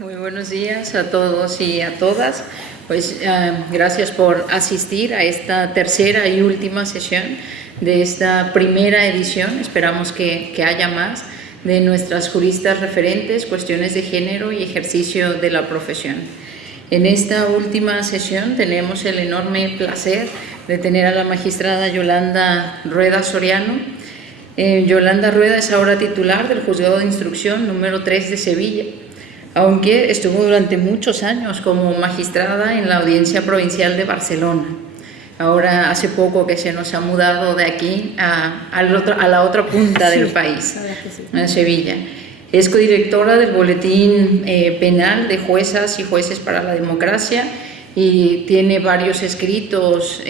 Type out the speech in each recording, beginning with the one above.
Muy buenos días a todos y a todas. Pues gracias por asistir a esta tercera y última sesión de esta primera edición. Esperamos que haya más de nuestras juristas referentes, cuestiones de género y ejercicio de la profesión. En esta última sesión tenemos el enorme placer de tener a la magistrada Yolanda Rueda Soriano. Yolanda Rueda es ahora titular del Juzgado de Instrucción número 3 de Sevilla, aunque estuvo durante muchos años como magistrada en la Audiencia Provincial de Barcelona. Ahora hace poco que se nos ha mudado de aquí a la otra punta del país, a Sevilla. Es codirectora del Boletín Penal de Juezas y Jueces para la Democracia y tiene varios escritos,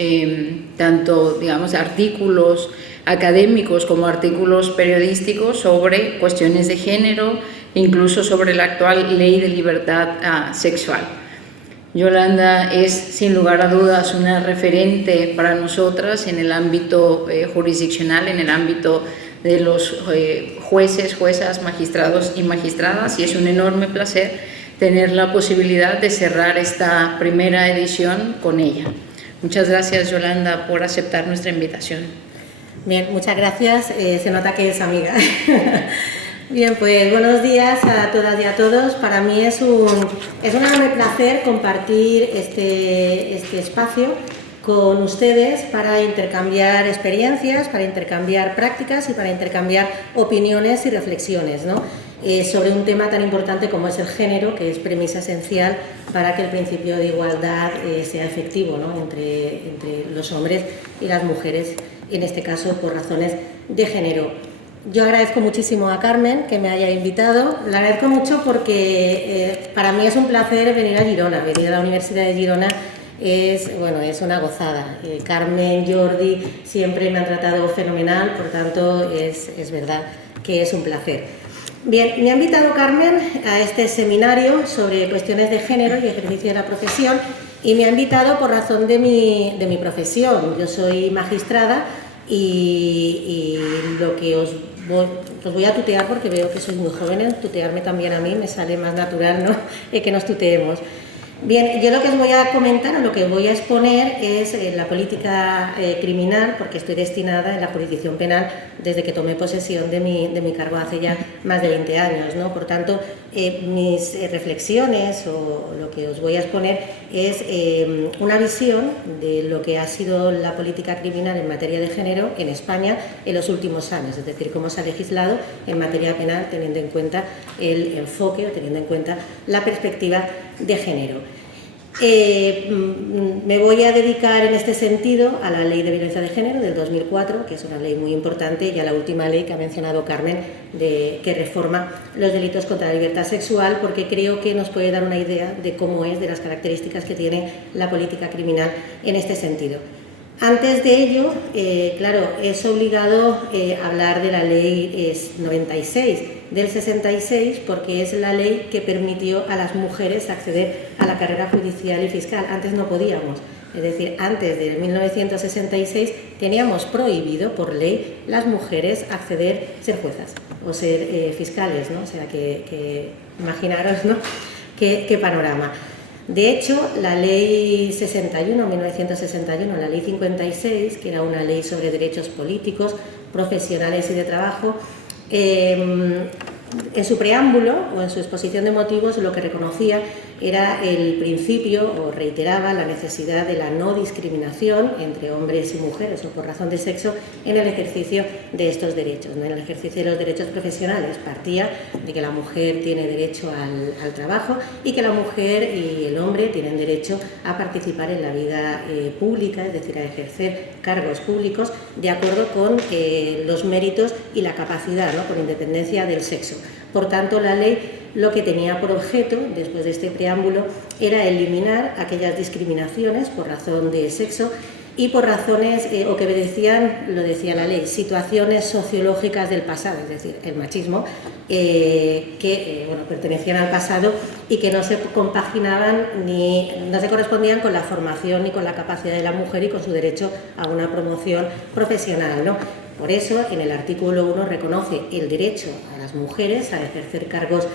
tanto digamos artículos académicos como artículos periodísticos sobre cuestiones de género, incluso sobre la actual Ley de Libertad Sexual. Yolanda es, sin lugar a dudas, una referente para nosotras en el ámbito jurisdiccional, en el ámbito de los jueces, juezas, magistrados y magistradas, y es un enorme placer tener la posibilidad de cerrar esta primera edición con ella. Muchas gracias, Yolanda, por aceptar nuestra invitación. Bien, muchas gracias. Se nota que es amiga. Bien, pues buenos días a todas y a todos. Para mí es un enorme placer compartir este espacio con ustedes para intercambiar experiencias, para intercambiar prácticas y para intercambiar opiniones y reflexiones, ¿no? Sobre un tema tan importante como es el género, que es premisa esencial para que el principio de igualdad sea efectivo, ¿no? entre los hombres y las mujeres, en este caso por razones de género. Yo agradezco muchísimo a Carmen que me haya invitado, la agradezco mucho porque para mí es un placer venir a Girona, venir a la Universidad de Girona es una gozada. Carmen, Jordi siempre me han tratado fenomenal, por tanto es verdad que es un placer. Bien, me ha invitado Carmen a este seminario sobre cuestiones de género y ejercicio de la profesión y me ha invitado por razón de mi profesión. Yo soy magistrada y lo que os voy a tutear porque veo que sois muy jóvenes, tutearme también a mí me sale más natural, ¿no? Que nos tuteemos. Bien, yo lo que os voy a comentar, o lo que voy a exponer es la política criminal, porque estoy destinada en la jurisdicción penal desde que tomé posesión de mi cargo hace ya más de 20 años, ¿no? Por tanto, mis reflexiones o lo que os voy a exponer es una visión de lo que ha sido la política criminal en materia de género en España en los últimos años, es decir, cómo se ha legislado en materia penal teniendo en cuenta el enfoque o teniendo en cuenta la perspectiva de género. Me voy a dedicar en este sentido a la Ley de Violencia de Género del 2004, que es una ley muy importante, y a la última ley que ha mencionado Carmen, que reforma los delitos contra la libertad sexual, porque creo que nos puede dar una idea de cómo es, de las características que tiene la política criminal en este sentido. Antes de ello, claro, es obligado hablar de la Ley 96 del 66 porque es la ley que permitió a las mujeres acceder a la carrera judicial y fiscal. Antes no podíamos, es decir, antes de 1966 teníamos prohibido por ley las mujeres acceder, ser juezas o ser fiscales, ¿no? O sea, que imaginaros, ¿no? Qué panorama. De hecho, la Ley 61, 1961, la Ley 56, que era una ley sobre derechos políticos, profesionales y de trabajo, en su preámbulo o en su exposición de motivos lo que reconocía era el principio o reiteraba la necesidad de la no discriminación entre hombres y mujeres o por razón de sexo en el ejercicio de estos derechos, ¿no? En el ejercicio de los derechos profesionales partía de que la mujer tiene derecho al trabajo y que la mujer y el hombre tienen derecho a participar en la vida pública, es decir, a ejercer cargos públicos de acuerdo con los méritos y la capacidad, ¿no? Con independencia del sexo. Por tanto, la ley lo que tenía por objeto, después de este preámbulo, era eliminar aquellas discriminaciones por razón de sexo y por razones, o que obedecían, lo decía la ley, situaciones sociológicas del pasado, es decir, el machismo, que pertenecían al pasado y que no se compaginaban ni no se correspondían con la formación ni con la capacidad de la mujer y con su derecho a una promoción profesional, ¿no? Por eso, en el artículo 1 reconoce el derecho a las mujeres a ejercer cargos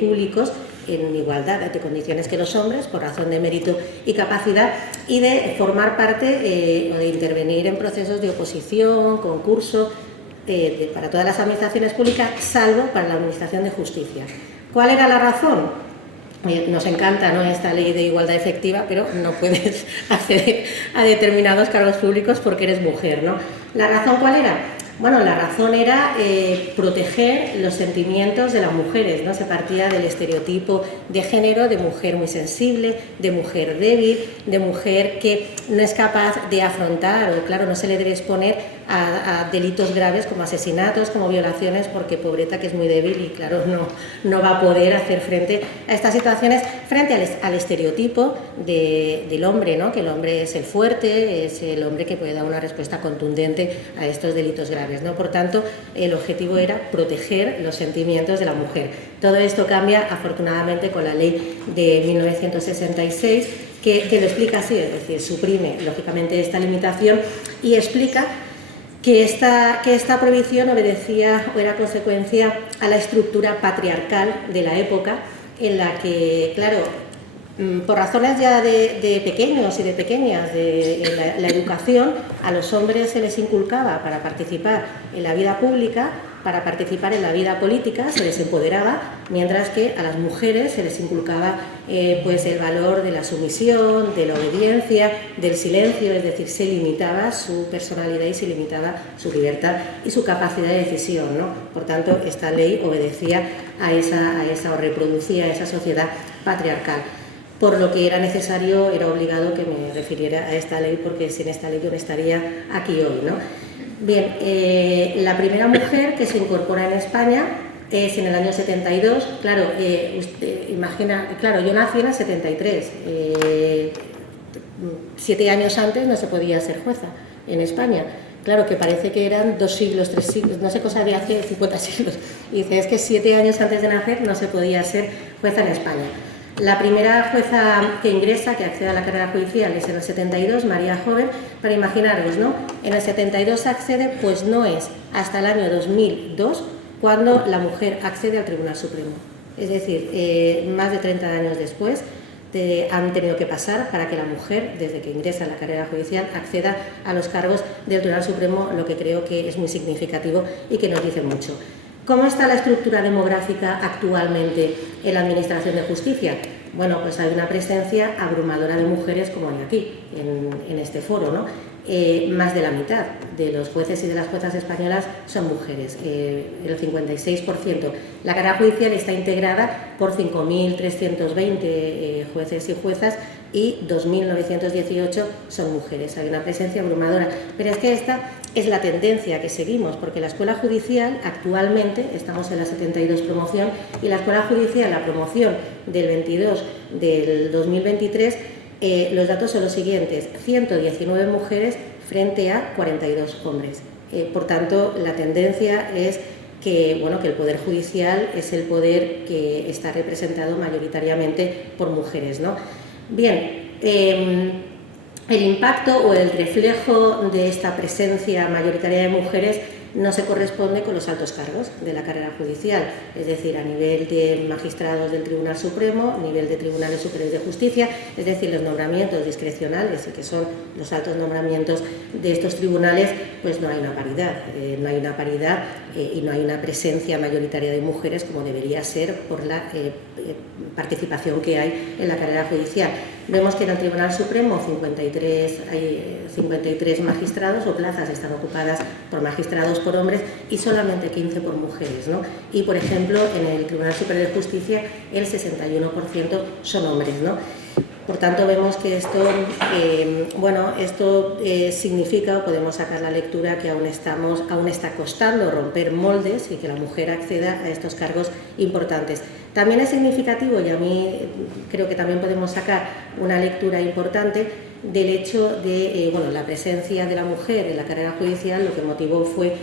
públicos en igualdad de condiciones que los hombres, por razón de mérito y capacidad, y de formar parte o de intervenir en procesos de oposición, concurso, para todas las administraciones públicas, salvo para la Administración de Justicia. ¿Cuál era la razón? Nos encanta, ¿no?, esta ley de igualdad efectiva, pero no puedes acceder a determinados cargos públicos porque eres mujer, ¿no? ¿La razón cuál era? Bueno, la razón era proteger los sentimientos de las mujeres, ¿no? Se partía del estereotipo de género de mujer muy sensible, de mujer débil, de mujer que no es capaz de afrontar, o claro, no se le debe exponer a delitos graves como asesinatos, como violaciones, porque pobreta que es muy débil y claro, no va a poder hacer frente a estas situaciones, frente al estereotipo del hombre, ¿no? Que el hombre es el fuerte, es el hombre que puede dar una respuesta contundente a estos delitos graves, ¿no? Por tanto, el objetivo era proteger los sentimientos de la mujer. Todo esto cambia afortunadamente con la ley de 1966, que lo explica así, es decir, suprime lógicamente esta limitación y explica que esta prohibición obedecía o era consecuencia a la estructura patriarcal de la época, en la que, claro, por razones ya de pequeños y de pequeñas, de la educación, a los hombres se les inculcaba para participar en la vida pública, para participar en la vida política, se les empoderaba, mientras que a las mujeres se les inculcaba pues el valor de la sumisión, de la obediencia, del silencio, es decir, se limitaba su personalidad y se limitaba su libertad y su capacidad de decisión, ¿no? Por tanto, esta ley obedecía a esa o reproducía esa sociedad patriarcal. Por lo que era necesario, era obligado que me refiriera a esta ley, porque sin esta ley yo no estaría aquí hoy, ¿no? Bien, la primera mujer que se incorpora en España es en el año 72, claro, usted imagina, claro, yo nací en el 73, 7 años antes no se podía ser jueza en España. Claro, que parece que eran 2 siglos, 3 siglos, no sé, cosa de hace 50 siglos. Y dice, es que 7 años antes de nacer no se podía ser jueza en España. La primera jueza que ingresa, que accede a la carrera judicial, es en el 72, María Joven, para imaginaros, ¿no? En el 72 accede, pues no es hasta el año 2002 cuando la mujer accede al Tribunal Supremo. Es decir, más de 30 años después han tenido que pasar para que la mujer, desde que ingresa a la carrera judicial, acceda a los cargos del Tribunal Supremo, lo que creo que es muy significativo y que nos dice mucho. ¿Cómo está la estructura demográfica actualmente en la Administración de Justicia? Bueno, pues hay una presencia abrumadora de mujeres, como hay aquí, en este foro, ¿no? Más de la mitad de los jueces y de las juezas españolas son mujeres, el 56%. La carrera judicial está integrada por 5.320 jueces y juezas y 2.918 son mujeres. Hay una presencia abrumadora. Pero es que esta es la tendencia que seguimos, porque la Escuela Judicial actualmente, estamos en la 72 promoción, y la Escuela Judicial, la promoción del 22 del 2023, los datos son los siguientes: 119 mujeres frente a 42 hombres. Por tanto, la tendencia es que, bueno, que el Poder Judicial es el poder que está representado mayoritariamente por mujeres, ¿no? Bien, el impacto o el reflejo de esta presencia mayoritaria de mujeres no se corresponde con los altos cargos de la carrera judicial, es decir, a nivel de magistrados del Tribunal Supremo, a nivel de tribunales superiores de justicia, es decir, los nombramientos discrecionales, que son los altos nombramientos de estos tribunales, pues no hay una paridad, y no hay una presencia mayoritaria de mujeres como debería ser por la participación que hay en la carrera judicial. Vemos que en el Tribunal Supremo 53 magistrados o plazas están ocupadas por magistrados por hombres y solamente 15 por mujeres, ¿no? Y, por ejemplo, en el Tribunal Superior de Justicia el 61% son hombres, ¿no? Por tanto, vemos que esto, significa, o podemos sacar la lectura, que aún está costando romper moldes y que la mujer acceda a estos cargos importantes. También es significativo, y a mí creo que también podemos sacar una lectura importante del hecho de la presencia de la mujer en la carrera judicial. Lo que motivó fue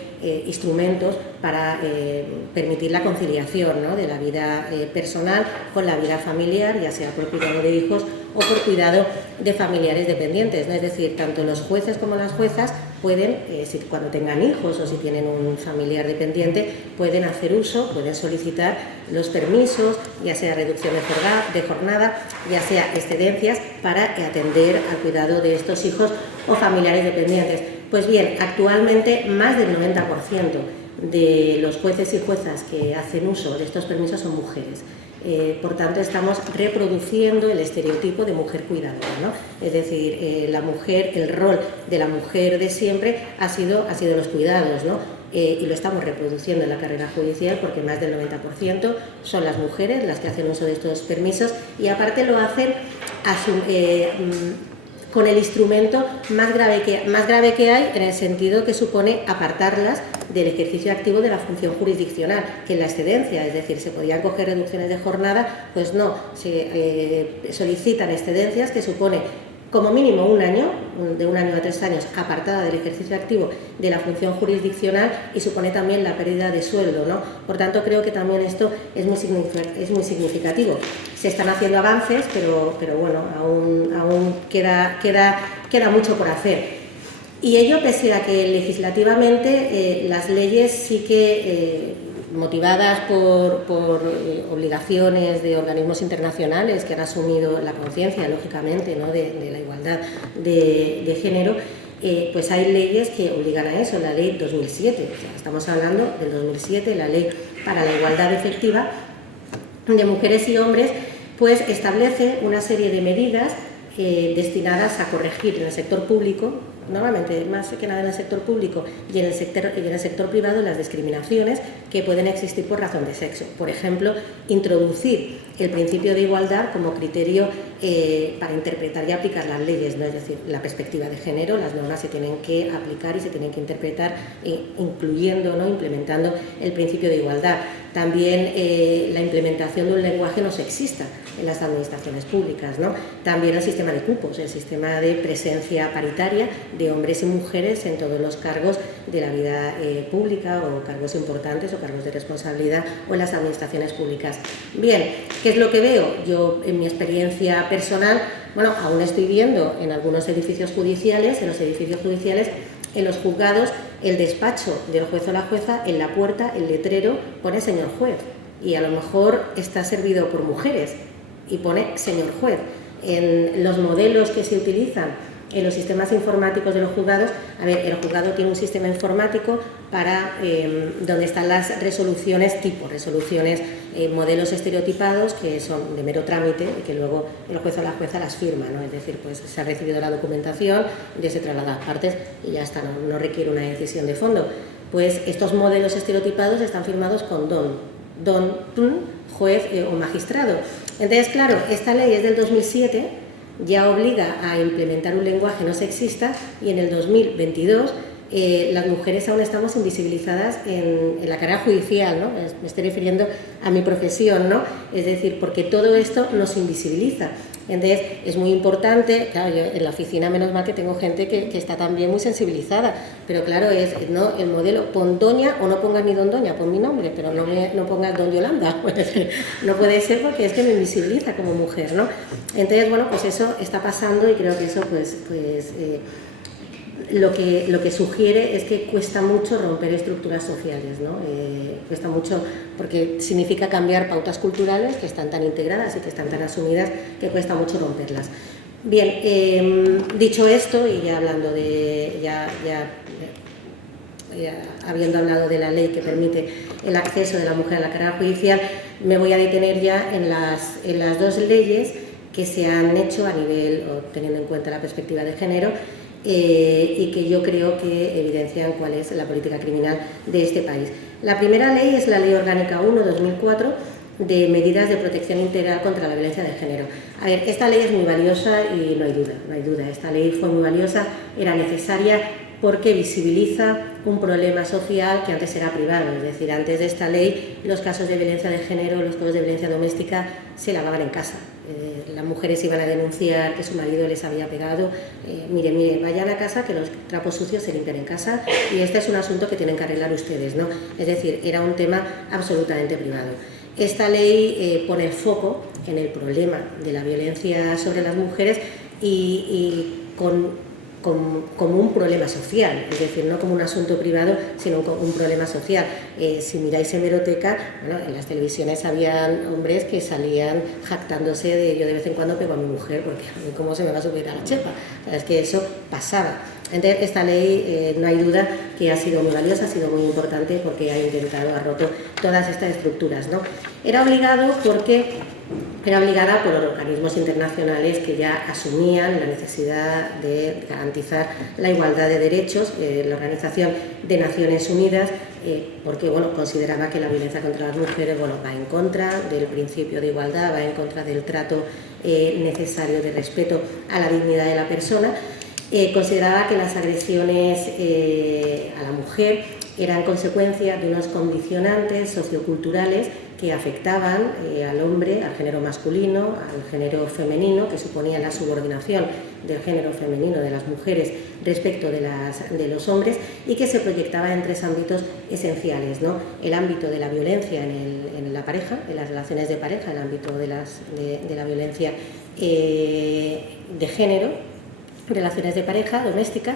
instrumentos para permitir la conciliación, ¿no?, de la vida personal con la vida familiar, ya sea por cuidado de hijos o por cuidado de familiares dependientes, ¿no? Es decir, tanto los jueces como las juezas pueden, cuando tengan hijos o si tienen un familiar dependiente, pueden hacer uso, pueden solicitar los permisos, ya sea reducción de jornada, ya sea excedencias, para atender al cuidado de estos hijos o familiares dependientes. Pues bien, actualmente más del 90% de los jueces y juezas que hacen uso de estos permisos son mujeres. Por tanto, estamos reproduciendo el estereotipo de mujer cuidadora, ¿no? Es decir, la mujer, el rol de la mujer de siempre ha sido los cuidados, ¿no? Y lo estamos reproduciendo en la carrera judicial porque más del 90% son las mujeres las que hacen uso de estos permisos y aparte lo hacen con el instrumento más grave que hay, en el sentido que supone apartarlas del ejercicio activo de la función jurisdiccional, que es la excedencia, es decir, se podían coger reducciones de jornada, pues no, se solicitan excedencias que supone como mínimo un año, de 1 año a 3 años, apartada del ejercicio activo de la función jurisdiccional y supone también la pérdida de sueldo, ¿no? Por tanto, creo que también esto es muy significativo. Se están haciendo avances, pero bueno, aún queda mucho por hacer. Y ello pese a que legislativamente las leyes sí que, motivadas por obligaciones de organismos internacionales que han asumido la conciencia, lógicamente, ¿no?, de la igualdad de género, pues hay leyes que obligan a eso, la ley 2007, o sea, estamos hablando del 2007, la ley para la igualdad efectiva de mujeres y hombres, pues establece una serie de medidas destinadas a corregir en el sector público, normalmente más que nada en el sector público y en el sector privado, las discriminaciones que pueden existir por razón de sexo. Por ejemplo, introducir el principio de igualdad como criterio para interpretar y aplicar las leyes, ¿no? Es decir, la perspectiva de género, las normas se tienen que aplicar y se tienen que interpretar incluyendo, ¿no?, implementando el principio de igualdad. También la implementación de un lenguaje no sexista en las administraciones públicas, ¿no? También el sistema de cupos, el sistema de presencia paritaria de hombres y mujeres en todos los cargos de la vida pública o cargos importantes o cargos de responsabilidad o en las administraciones públicas. Bien, ¿qué es lo que veo? Yo, en mi experiencia personal, bueno, aún estoy viendo en algunos edificios judiciales, en los juzgados, el despacho del juez o la jueza, en la puerta, el letrero pone señor juez y a lo mejor está servido por mujeres y pone señor juez. En los modelos que se utilizan en los sistemas informáticos de los juzgados, a ver, el juzgado tiene un sistema informático para donde están las resoluciones modelos estereotipados que son de mero trámite y que luego el juez o la jueza las firma, ¿no? Es decir, pues se ha recibido la documentación, ya se traslada a partes y ya está, no requiere una decisión de fondo. Pues estos modelos estereotipados están firmados con don, juez o magistrado. Entonces, claro, esta ley es del 2007, ya obliga a implementar un lenguaje no sexista y en el 2022 las mujeres aún estamos invisibilizadas en la carrera judicial, ¿no? Me estoy refiriendo a mi profesión, ¿no? Es decir, porque todo esto nos invisibiliza. Entonces, es muy importante, claro, yo en la oficina menos mal que tengo gente que está también muy sensibilizada, pero claro, ¿no?, el modelo, pon doña o no pongas ni don doña, pon mi nombre, pero no pongas don Yolanda, no puede ser porque es que me invisibiliza como mujer, ¿no? Entonces, bueno, pues eso está pasando y creo que eso lo que sugiere es que cuesta mucho romper estructuras sociales, ¿no? Cuesta mucho porque significa cambiar pautas culturales que están tan integradas y que están tan asumidas que cuesta mucho romperlas. Bien, dicho esto y ya hablando habiendo hablado de la ley que permite el acceso de la mujer a la carrera judicial, me voy a detener ya en las dos leyes que se han hecho a nivel, o teniendo en cuenta la perspectiva de género, y que yo creo que evidencian cuál es la política criminal de este país. La primera ley es la Ley Orgánica 1/2004 de medidas de protección integral contra la violencia de género. A ver, esta ley es muy valiosa y no hay duda, esta ley fue muy valiosa, era necesaria porque visibiliza un problema social que antes era privado, es decir, antes de esta ley los casos de violencia de género, los casos de violencia doméstica se lavaban en casa. Las mujeres iban a denunciar que su marido les había pegado, mire, vayan a casa que los trapos sucios se limpian en casa y este es un asunto que tienen que arreglar ustedes, ¿no? Es decir, era un tema absolutamente privado. esta ley pone el foco en el problema de la violencia sobre las mujeres y como un problema social, es decir, no como un asunto privado, sino como un problema social. Si miráis hemeroteca, bueno, en las televisiones habían hombres que salían jactándose de yo de vez en cuando pego a mi mujer porque cómo se me va a subir a la chepa. O sea, es que eso pasaba. Entonces, esta ley, no hay duda que ha sido muy valiosa, ha sido muy importante porque ha roto todas estas estructuras, ¿no? Era obligada por organismos internacionales que ya asumían la necesidad de garantizar la igualdad de derechos, la Organización de Naciones Unidas, porque bueno, consideraba que la violencia contra las mujeres va en contra del principio de igualdad, va en contra del trato necesario de respeto a la dignidad de la persona. Consideraba que las agresiones a la mujer eran consecuencia de unos condicionantes socioculturales que afectaban al hombre, al género masculino, al género femenino, que suponía la subordinación del género femenino de las mujeres respecto de los hombres, y que se proyectaba en tres ámbitos esenciales, ¿no? El ámbito de la violencia en la pareja, en las relaciones de pareja, el ámbito de la violencia de género, relaciones de pareja, doméstica,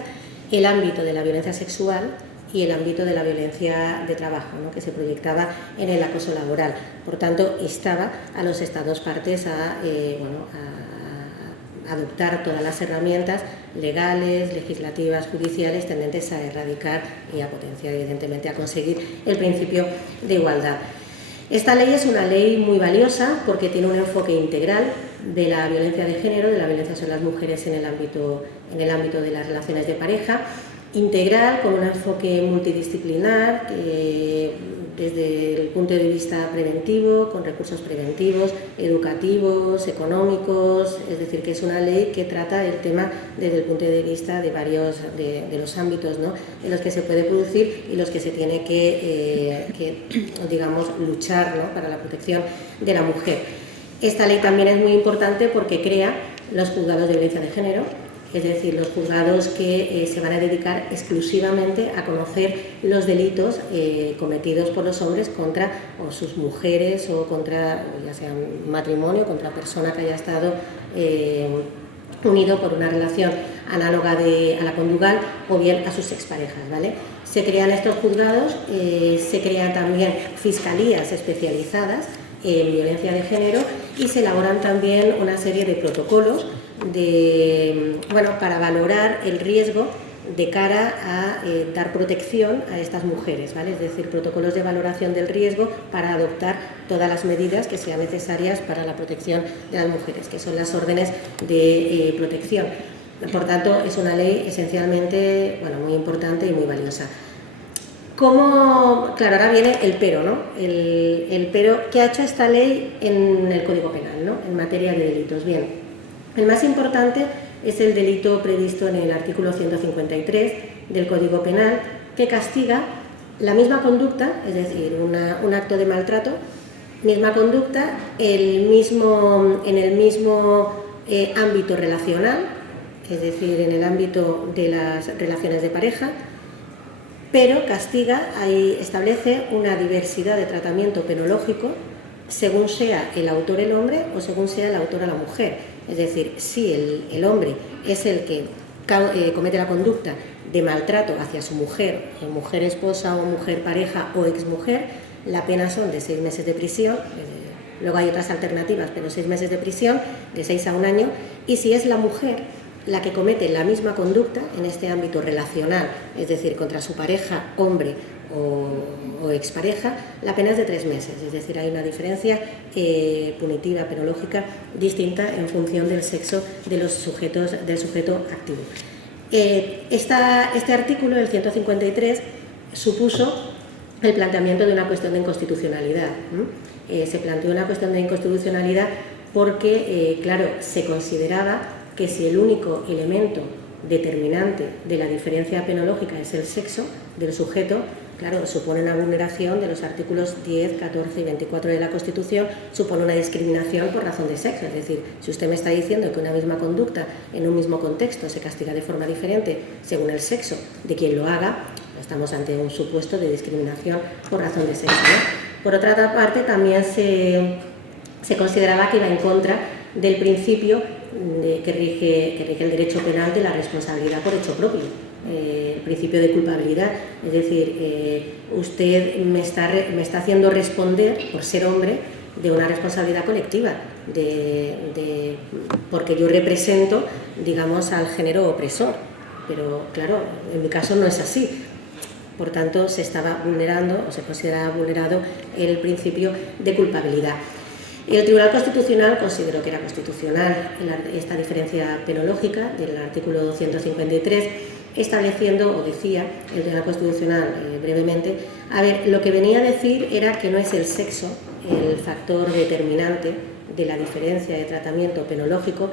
el ámbito de la violencia sexual y el ámbito de la violencia de trabajo, ¿no? Que se proyectaba en el acoso laboral. Por tanto, instaba a los Estados partes a adoptar todas las herramientas legales, legislativas, judiciales tendentes a erradicar y a potenciar, evidentemente, a conseguir el principio de igualdad. Esta ley es una ley muy valiosa porque tiene un enfoque integral de la violencia de género, de la violencia sobre las mujeres en el ámbito de las relaciones de pareja, integral, con un enfoque multidisciplinar, desde el punto de vista preventivo, con recursos preventivos, educativos, económicos, es decir, que es una ley que trata el tema desde el punto de vista de varios de los ámbitos, ¿no?, en los que se puede producir y los que se tiene que digamos, luchar, ¿no?, para la protección de la mujer. Esta ley también es muy importante porque crea los juzgados de violencia de género, es decir, los juzgados que se van a dedicar exclusivamente a conocer los delitos cometidos por los hombres contra o sus mujeres o contra, ya sea un matrimonio, contra persona que haya estado unido por una relación análoga a la conyugal o bien a sus exparejas, ¿vale? Se crean estos juzgados, se crean también fiscalías especializadas en violencia de género y se elaboran también una serie de protocolos para valorar el riesgo de cara a dar protección a estas mujeres, ¿vale? Es decir, protocolos de valoración del riesgo para adoptar todas las medidas que sean necesarias para la protección de las mujeres, que son las órdenes de protección. Por tanto, es una ley esencialmente muy importante y muy valiosa. Claro, ahora viene el pero, ¿no? El pero que ha hecho esta ley en el Código Penal, ¿no?, en materia de delitos. Bien, el más importante es el delito previsto en el artículo 153 del Código Penal, que castiga la misma conducta, es decir, un acto de maltrato, misma conducta, en el mismo ámbito relacional, es decir, en el ámbito de las relaciones de pareja, pero castiga, ahí establece una diversidad de tratamiento penológico según sea el autor el hombre o según sea el autor la mujer. Es decir, si el hombre es el que comete la conducta de maltrato hacia su mujer, mujer esposa o mujer pareja o exmujer, la pena son de 6 meses de prisión, luego hay otras alternativas, pero 6 meses de prisión, de 6 a 1 año, y si es la mujer la que comete la misma conducta en este ámbito relacional, es decir, contra su pareja, hombre o expareja, la pena es de 3 meses, es decir, hay una diferencia punitiva, penológica, distinta en función del sexo del sujeto activo. Este artículo, el 153, supuso el planteamiento de una cuestión de inconstitucionalidad. Se planteó una cuestión de inconstitucionalidad porque, claro, se consideraba que si el único elemento determinante de la diferencia penológica es el sexo del sujeto, claro, supone una vulneración de los artículos 10, 14 y 24 de la Constitución, supone una discriminación por razón de sexo. Es decir, si usted me está diciendo que una misma conducta en un mismo contexto se castiga de forma diferente según el sexo de quien lo haga, estamos ante un supuesto de discriminación por razón de sexo, ¿no? Por otra parte, también se consideraba que iba en contra del principio que rige el derecho penal de la responsabilidad por hecho propio, el principio de culpabilidad. Es decir, usted me está haciendo responder, por ser hombre, de una responsabilidad colectiva, porque yo represento, digamos, al género opresor. Pero claro, en mi caso no es así. Por tanto, se estaba vulnerando o se consideraba vulnerado el principio de culpabilidad. Y el Tribunal Constitucional consideró que era constitucional esta diferencia penológica del artículo 153, estableciendo, o decía el Tribunal Constitucional brevemente, a ver, lo que venía a decir era que no es el sexo el factor determinante de la diferencia de tratamiento penológico,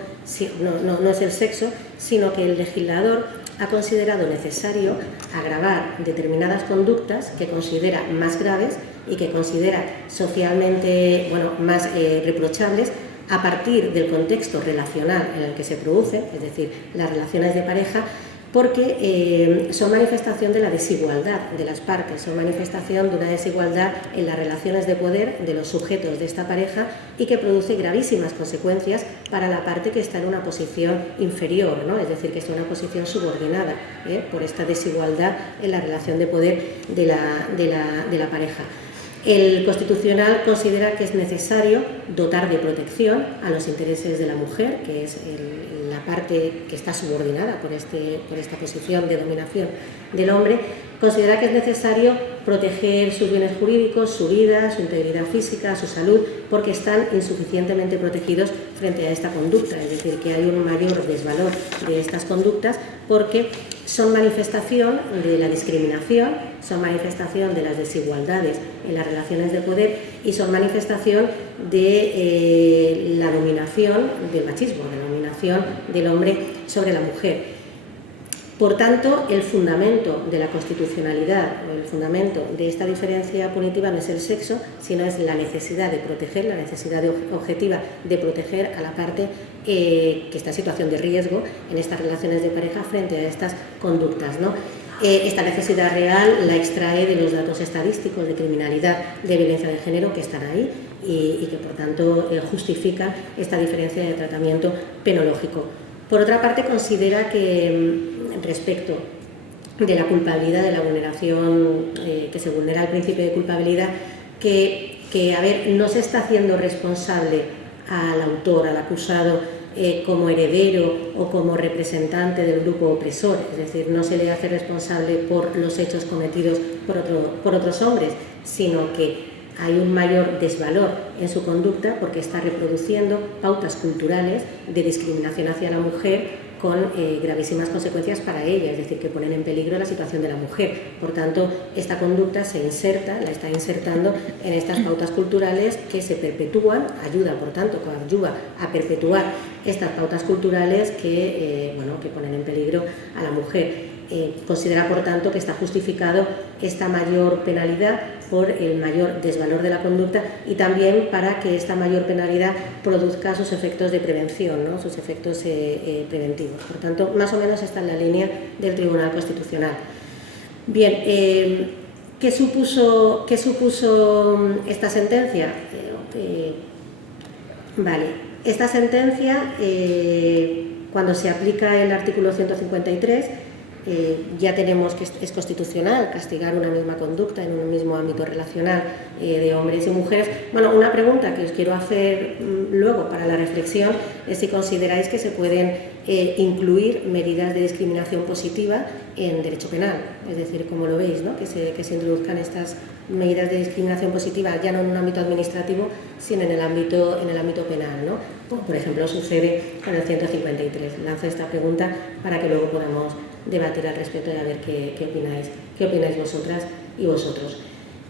no es el sexo, sino que el legislador ha considerado necesario agravar determinadas conductas que considera más graves y que considera socialmente más reprochables a partir del contexto relacional en el que se produce, es decir, las relaciones de pareja, porque son manifestación de la desigualdad de las partes, son manifestación de una desigualdad en las relaciones de poder de los sujetos de esta pareja y que produce gravísimas consecuencias para la parte que está en una posición inferior, ¿no? Es decir, que está en una posición subordinada por esta desigualdad en la relación de poder de la pareja. El Constitucional considera que es necesario dotar de protección a los intereses de la mujer, que es la parte que está subordinada por esta posición de dominación del hombre. Considera que es necesario proteger sus bienes jurídicos, su vida, su integridad física, su salud, porque están insuficientemente protegidos frente a esta conducta, es decir, que hay un mayor desvalor de estas conductas porque son manifestación de la discriminación, son manifestación de las desigualdades en las relaciones de poder y son manifestación de la dominación del machismo, la dominación del hombre sobre la mujer. Por tanto, el fundamento de la constitucionalidad, el fundamento de esta diferencia punitiva no es el sexo, sino es la necesidad de proteger, la necesidad objetiva de proteger a la parte que está en situación de riesgo en estas relaciones de pareja frente a estas conductas, ¿no? Esta necesidad real la extrae de los datos estadísticos de criminalidad, de violencia de género que están ahí y que, por tanto, justifican esta diferencia de tratamiento penológico. Por otra parte, considera que respecto de la culpabilidad, de la vulneración, que se vulnera el principio de culpabilidad, que no se está haciendo responsable al autor, al acusado, como heredero o como representante del grupo opresor, es decir, no se le hace responsable por los hechos cometidos por otros hombres, sino que hay un mayor desvalor en su conducta porque está reproduciendo pautas culturales de discriminación hacia la mujer con gravísimas consecuencias para ella, es decir, que ponen en peligro la situación de la mujer. Por tanto, esta conducta la está insertando en estas pautas culturales que se perpetúan, ayuda, por tanto, coadyuva a perpetuar estas pautas culturales que ponen en peligro a la mujer. Considera, por tanto, que está justificado esta mayor penalidad por el mayor desvalor de la conducta y también para que esta mayor penalidad produzca sus efectos de prevención, ¿no? Sus efectos preventivos. Por tanto, más o menos está en la línea del Tribunal Constitucional. Bien, ¿qué supuso esta sentencia? Esta sentencia, cuando se aplica el artículo 153, ya tenemos que es constitucional castigar una misma conducta en un mismo ámbito relacional de hombres y mujeres. Bueno, una pregunta que os quiero hacer luego para la reflexión es si consideráis que se pueden incluir medidas de discriminación positiva en derecho penal, es decir, como lo veis, ¿no? que se introduzcan estas medidas de discriminación positiva ya no en un ámbito administrativo, sino en el ámbito penal, ¿no? Por ejemplo, sucede con el 153. Lanzo esta pregunta para que luego podamos debatir al respecto y a ver qué opináis vosotras y vosotros.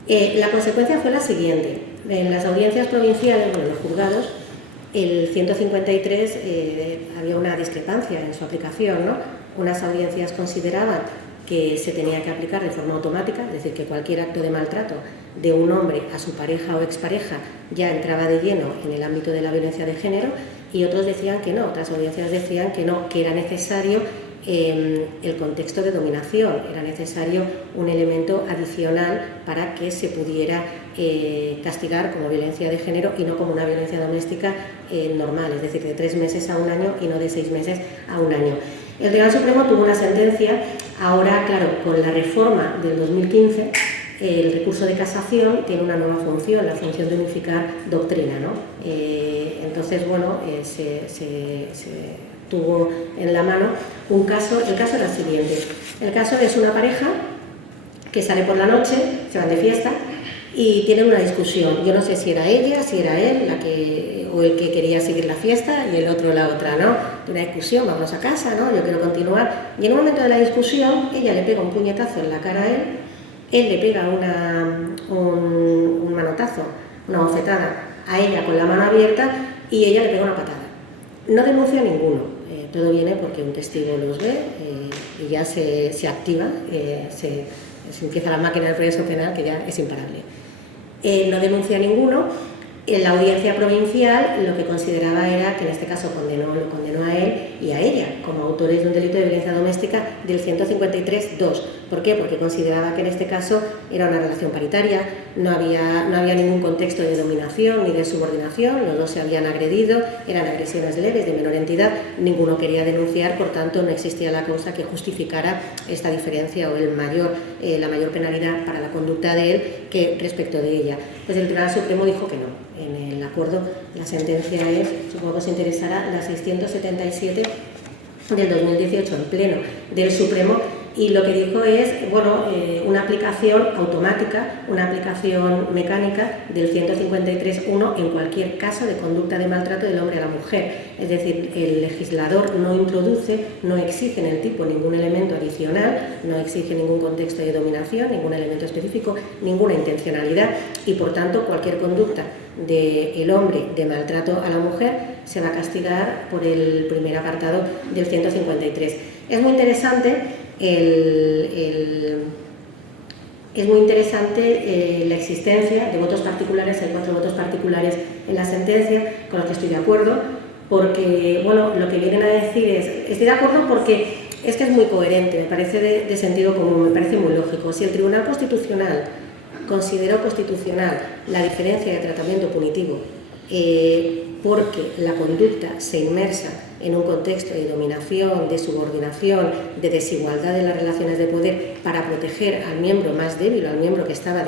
La consecuencia fue la siguiente. En las audiencias provinciales, en los juzgados, el 153 había una discrepancia en su aplicación, ¿no? Unas audiencias consideraban que se tenía que aplicar de forma automática, es decir, que cualquier acto de maltrato de un hombre a su pareja o expareja ya entraba de lleno en el ámbito de la violencia de género, y otros decían que no, otras audiencias decían que no, que era necesario el contexto de dominación. Era necesario un elemento adicional para que se pudiera castigar como violencia de género y no como una violencia doméstica normal, es decir, de 3 meses a 1 año y no de 6 meses a 1 año. El Tribunal Supremo tuvo una sentencia, ahora, claro, con la reforma del 2015, el recurso de casación tiene una nueva función, la función de unificar doctrina, ¿no? Entonces, bueno, se tuvo en la mano un caso. El caso era el siguiente: el caso es una pareja que sale por la noche, se van de fiesta y tienen una discusión. Yo no sé si era ella, si era él, o el que quería seguir la fiesta y el otro la otra, ¿no? Una discusión, vamos a casa, ¿no? Yo quiero continuar. Y en un momento de la discusión, ella le pega un puñetazo en la cara a él le pega un manotazo, una bofetada a ella con la mano abierta y ella le pega una patada. No denuncia a ninguno, todo viene porque un testigo los ve y ya se activa, se empieza la máquina del proceso penal, que ya es imparable. No denuncia a ninguno. En la audiencia provincial lo que consideraba era que en este caso lo condenó a él y a ella como autores de un delito de violencia doméstica del 153.2. ¿Por qué? Porque consideraba que en este caso era una relación paritaria, no había ningún contexto de dominación ni de subordinación, los dos se habían agredido, eran agresiones leves de menor entidad, ninguno quería denunciar, por tanto no existía la causa que justificara esta diferencia o la mayor penalidad para la conducta de él que respecto de ella. Pues el Tribunal Supremo dijo que no. En el acuerdo, la sentencia es, supongo que os interesará, la 677 del 2018 en pleno del Supremo, y lo que dijo es, bueno, una aplicación automática, una aplicación mecánica del 153.1 en cualquier caso de conducta de maltrato del hombre a la mujer. Es decir, el legislador no introduce, no exige en el tipo ningún elemento adicional, no exige ningún contexto de dominación, ningún elemento específico, ninguna intencionalidad, y por tanto cualquier conducta del hombre de maltrato a la mujer se va a castigar por el primer apartado del 153. Es muy interesante la existencia de votos particulares, hay 4 votos particulares en la sentencia, con los que estoy de acuerdo, porque, bueno, lo que vienen a decir es, estoy de acuerdo porque es que es muy coherente, me parece de sentido común, me parece muy lógico. Si el Tribunal Constitucional consideró constitucional la diferencia de tratamiento punitivo porque la conducta se inmersa en un contexto de dominación, de subordinación, de desigualdad de las relaciones de poder para proteger al miembro más débil, al miembro que estaba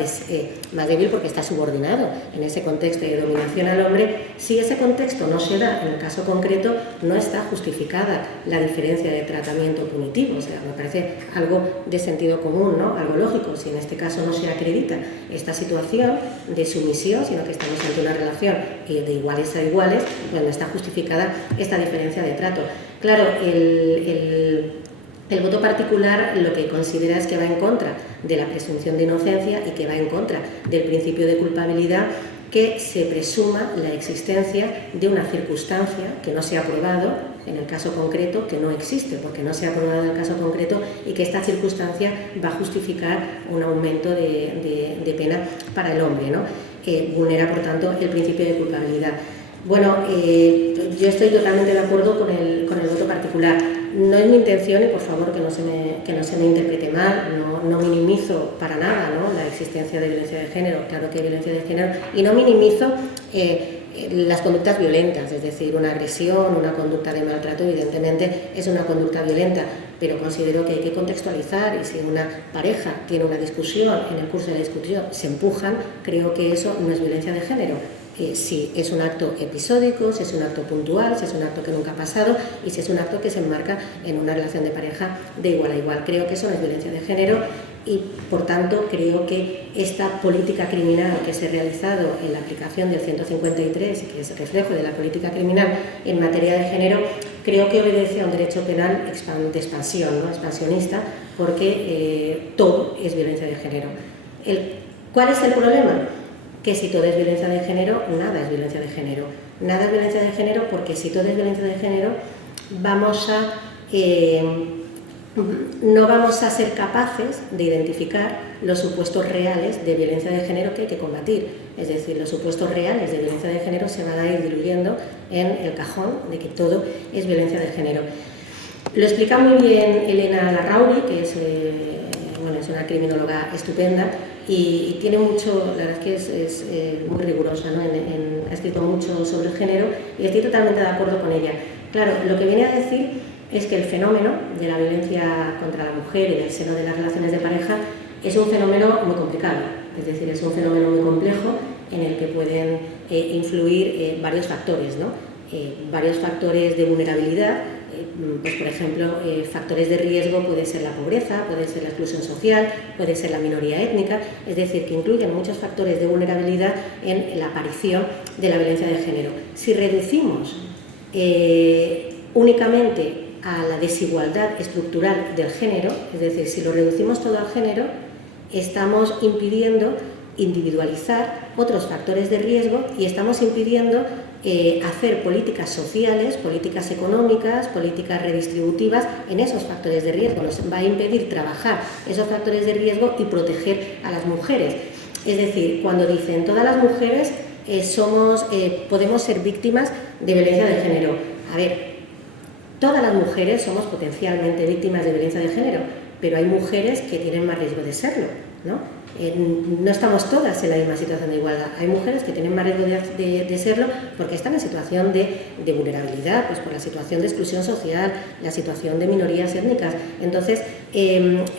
más débil porque está subordinado en ese contexto de dominación al hombre. Si ese contexto no se da en el caso concreto, no está justificada la diferencia de tratamiento punitivo. O sea, me parece algo de sentido común, ¿no? Algo lógico. Si en este caso no se acredita esta situación de sumisión, sino que estamos ante una relación de iguales a iguales, pues no está justificada esta diferencia de trato. Claro, el voto particular lo que considera es que va en contra de la presunción de inocencia y que va en contra del principio de culpabilidad, que se presuma la existencia de una circunstancia que no se ha probado en el caso concreto, que no existe porque no se ha probado en el caso concreto, y que esta circunstancia va a justificar un aumento de pena para el hombre, ¿no? Vulnera, por tanto, el principio de culpabilidad. Bueno, yo estoy totalmente de acuerdo con el voto particular. No es mi intención, y por favor que no se me interprete mal, no minimizo para nada, ¿no?, la existencia de violencia de género. Claro que hay violencia de género, y no minimizo las conductas violentas, es decir, una agresión, una conducta de maltrato, evidentemente es una conducta violenta, pero considero que hay que contextualizar, y si una pareja tiene una discusión, en el curso de la discusión se empujan, creo que eso no es violencia de género. Si es un acto episódico, si es un acto puntual, si es un acto que nunca ha pasado, y si es un acto que se enmarca en una relación de pareja de igual a igual. Creo que eso no es violencia de género, y por tanto creo que esta política criminal que se ha realizado en la aplicación del 153, que es reflejo de la política criminal en materia de género, creo que obedece a un derecho penal de expansión, ¿no?, expansionista, porque todo es violencia de género. ¿Cuál es el problema? Que si todo es violencia de género, nada es violencia de género. Nada es violencia de género, porque si todo es violencia de género, no vamos a ser capaces de identificar los supuestos reales de violencia de género que hay que combatir. Es decir, los supuestos reales de violencia de género se van a ir diluyendo en el cajón de que todo es violencia de género. Lo explica muy bien Elena Larrauri, que es una criminóloga estupenda y tiene mucho, la verdad es que es muy rigurosa, ¿no? Ha escrito mucho sobre el género y estoy totalmente de acuerdo con ella. Claro, lo que viene a decir es que el fenómeno de la violencia contra la mujer y del seno de las relaciones de pareja es un fenómeno muy complicado, es decir, es un fenómeno muy complejo en el que pueden influir varios factores, ¿no? Varios factores de vulnerabilidad. Pues, por ejemplo, factores de riesgo puede ser la pobreza, puede ser la exclusión social, puede ser la minoría étnica, es decir, que incluyen muchos factores de vulnerabilidad en la aparición de la violencia de género. Si reducimos únicamente a la desigualdad estructural del género, es decir, si lo reducimos todo al género, estamos impidiendo individualizar otros factores de riesgo y estamos impidiendo hacer políticas sociales, políticas económicas, políticas redistributivas en esos factores de riesgo. Nos va a impedir trabajar esos factores de riesgo y proteger a las mujeres. Es decir, cuando dicen todas las mujeres podemos ser víctimas de violencia de género. A ver, todas las mujeres somos potencialmente víctimas de violencia de género, pero hay mujeres que tienen más riesgo de serlo, ¿no? No estamos todas en la misma situación de igualdad. Hay mujeres que tienen más riesgo de serlo porque están en situación de vulnerabilidad, pues por la situación de exclusión social, la situación de minorías étnicas. Entonces,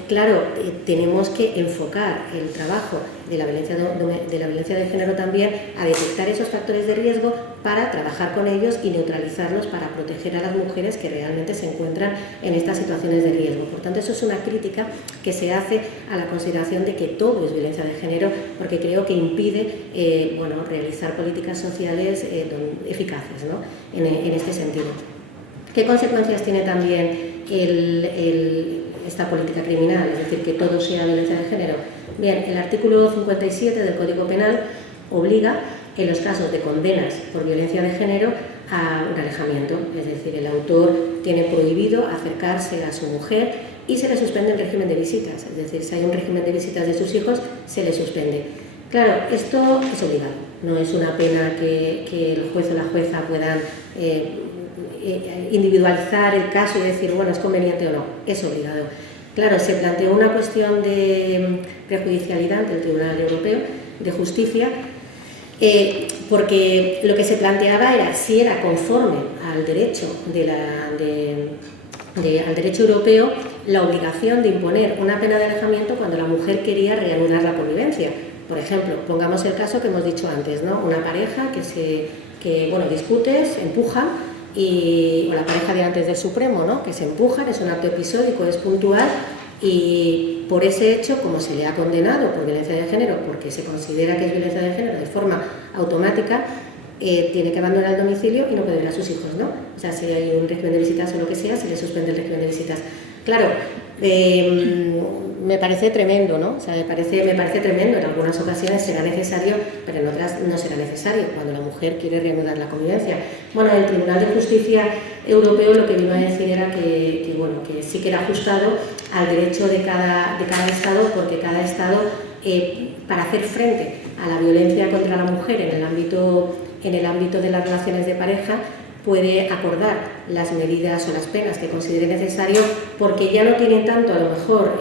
claro, tenemos que enfocar el trabajo de la violencia de género también a detectar esos factores de riesgo para trabajar con ellos y neutralizarlos para proteger a las mujeres que realmente se encuentran en estas situaciones de riesgo. Por tanto, eso es una crítica que se hace a la consideración de que todo es violencia de género, porque creo que impide realizar políticas sociales eficaces, ¿no? en este sentido. ¿Qué consecuencias tiene también esta política criminal? Es decir, que todo sea violencia de género. Bien, el artículo 57 del Código Penal obliga, en los casos de condenas por violencia de género, a un alejamiento. Es decir, el autor tiene prohibido acercarse a su mujer y se le suspende el régimen de visitas. Es decir, si hay un régimen de visitas de sus hijos, se le suspende. Claro, esto es obligado. No es una pena que el juez o la jueza puedan individualizar el caso y decir, bueno, es conveniente o no. Es obligado. Claro, se planteó una cuestión de prejudicialidad ante el Tribunal Europeo de Justicia, porque lo que se planteaba era si era conforme al derecho al derecho europeo la obligación de imponer una pena de alejamiento cuando la mujer quería reanudar la convivencia. Por ejemplo, pongamos el caso que hemos dicho antes, ¿no? Una pareja que discute, se empujan, o la pareja de antes del Supremo, ¿no? Que se empujan, es un acto episódico, es puntual, y por ese hecho, como se le ha condenado por violencia de género, porque se considera que es violencia de género de forma automática, tiene que abandonar el domicilio y no puede ver a sus hijos, ¿no? O sea, si hay un régimen de visitas o lo que sea, se le suspende el régimen de visitas. Claro, me parece tremendo, ¿no? O sea, me parece tremendo. En algunas ocasiones será necesario, pero en otras no será necesario, cuando la mujer quiere reanudar la convivencia. Bueno, el Tribunal de Justicia Europeo lo que vino a decir era que sí que era ajustado al derecho de cada Estado, porque cada Estado, para hacer frente a la violencia contra la mujer en el ámbito de las relaciones de pareja, puede acordar las medidas o las penas que considere necesario, porque ya no tienen tanto, a lo mejor,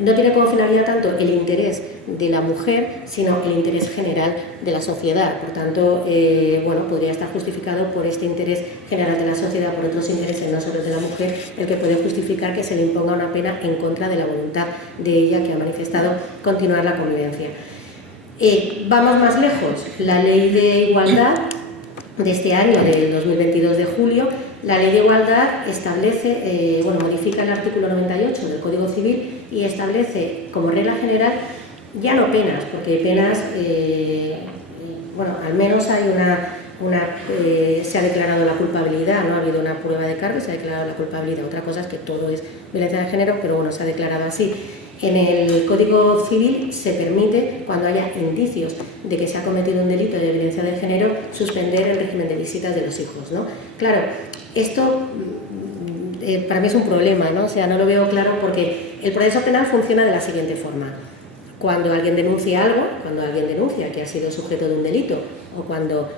no tiene como finalidad tanto el interés de la mujer, sino el interés general de la sociedad. Por tanto, podría estar justificado por este interés general de la sociedad, por otros intereses, no solo de la mujer, el que puede justificar que se le imponga una pena en contra de la voluntad de ella, que ha manifestado continuar la convivencia. Vamos más lejos. La Ley de Igualdad de este año, del 2022 de julio, la Ley de Igualdad establece, modifica el artículo 98 del Código Civil y establece como regla general ya no penas, porque penas, al menos hay se ha declarado la culpabilidad, no ha habido una prueba de cargo y se ha declarado la culpabilidad. Otra cosa es que todo es violencia de género, pero se ha declarado así. En el Código Civil se permite, cuando haya indicios de que se ha cometido un delito de violencia de género, suspender el régimen de visitas de los hijos, ¿no? Claro, esto para mí es un problema, ¿no? O sea, no lo veo claro, porque el proceso penal funciona de la siguiente forma. Cuando alguien denuncia algo, cuando alguien denuncia que ha sido sujeto de un delito, o cuando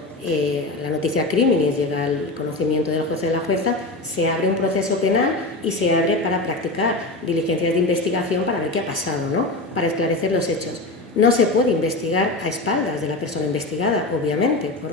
la noticia criminis llega al conocimiento del juez o de la jueza, se abre un proceso penal y se abre para practicar diligencias de investigación para ver qué ha pasado, ¿no? Para esclarecer los hechos. No se puede investigar a espaldas de la persona investigada, obviamente, por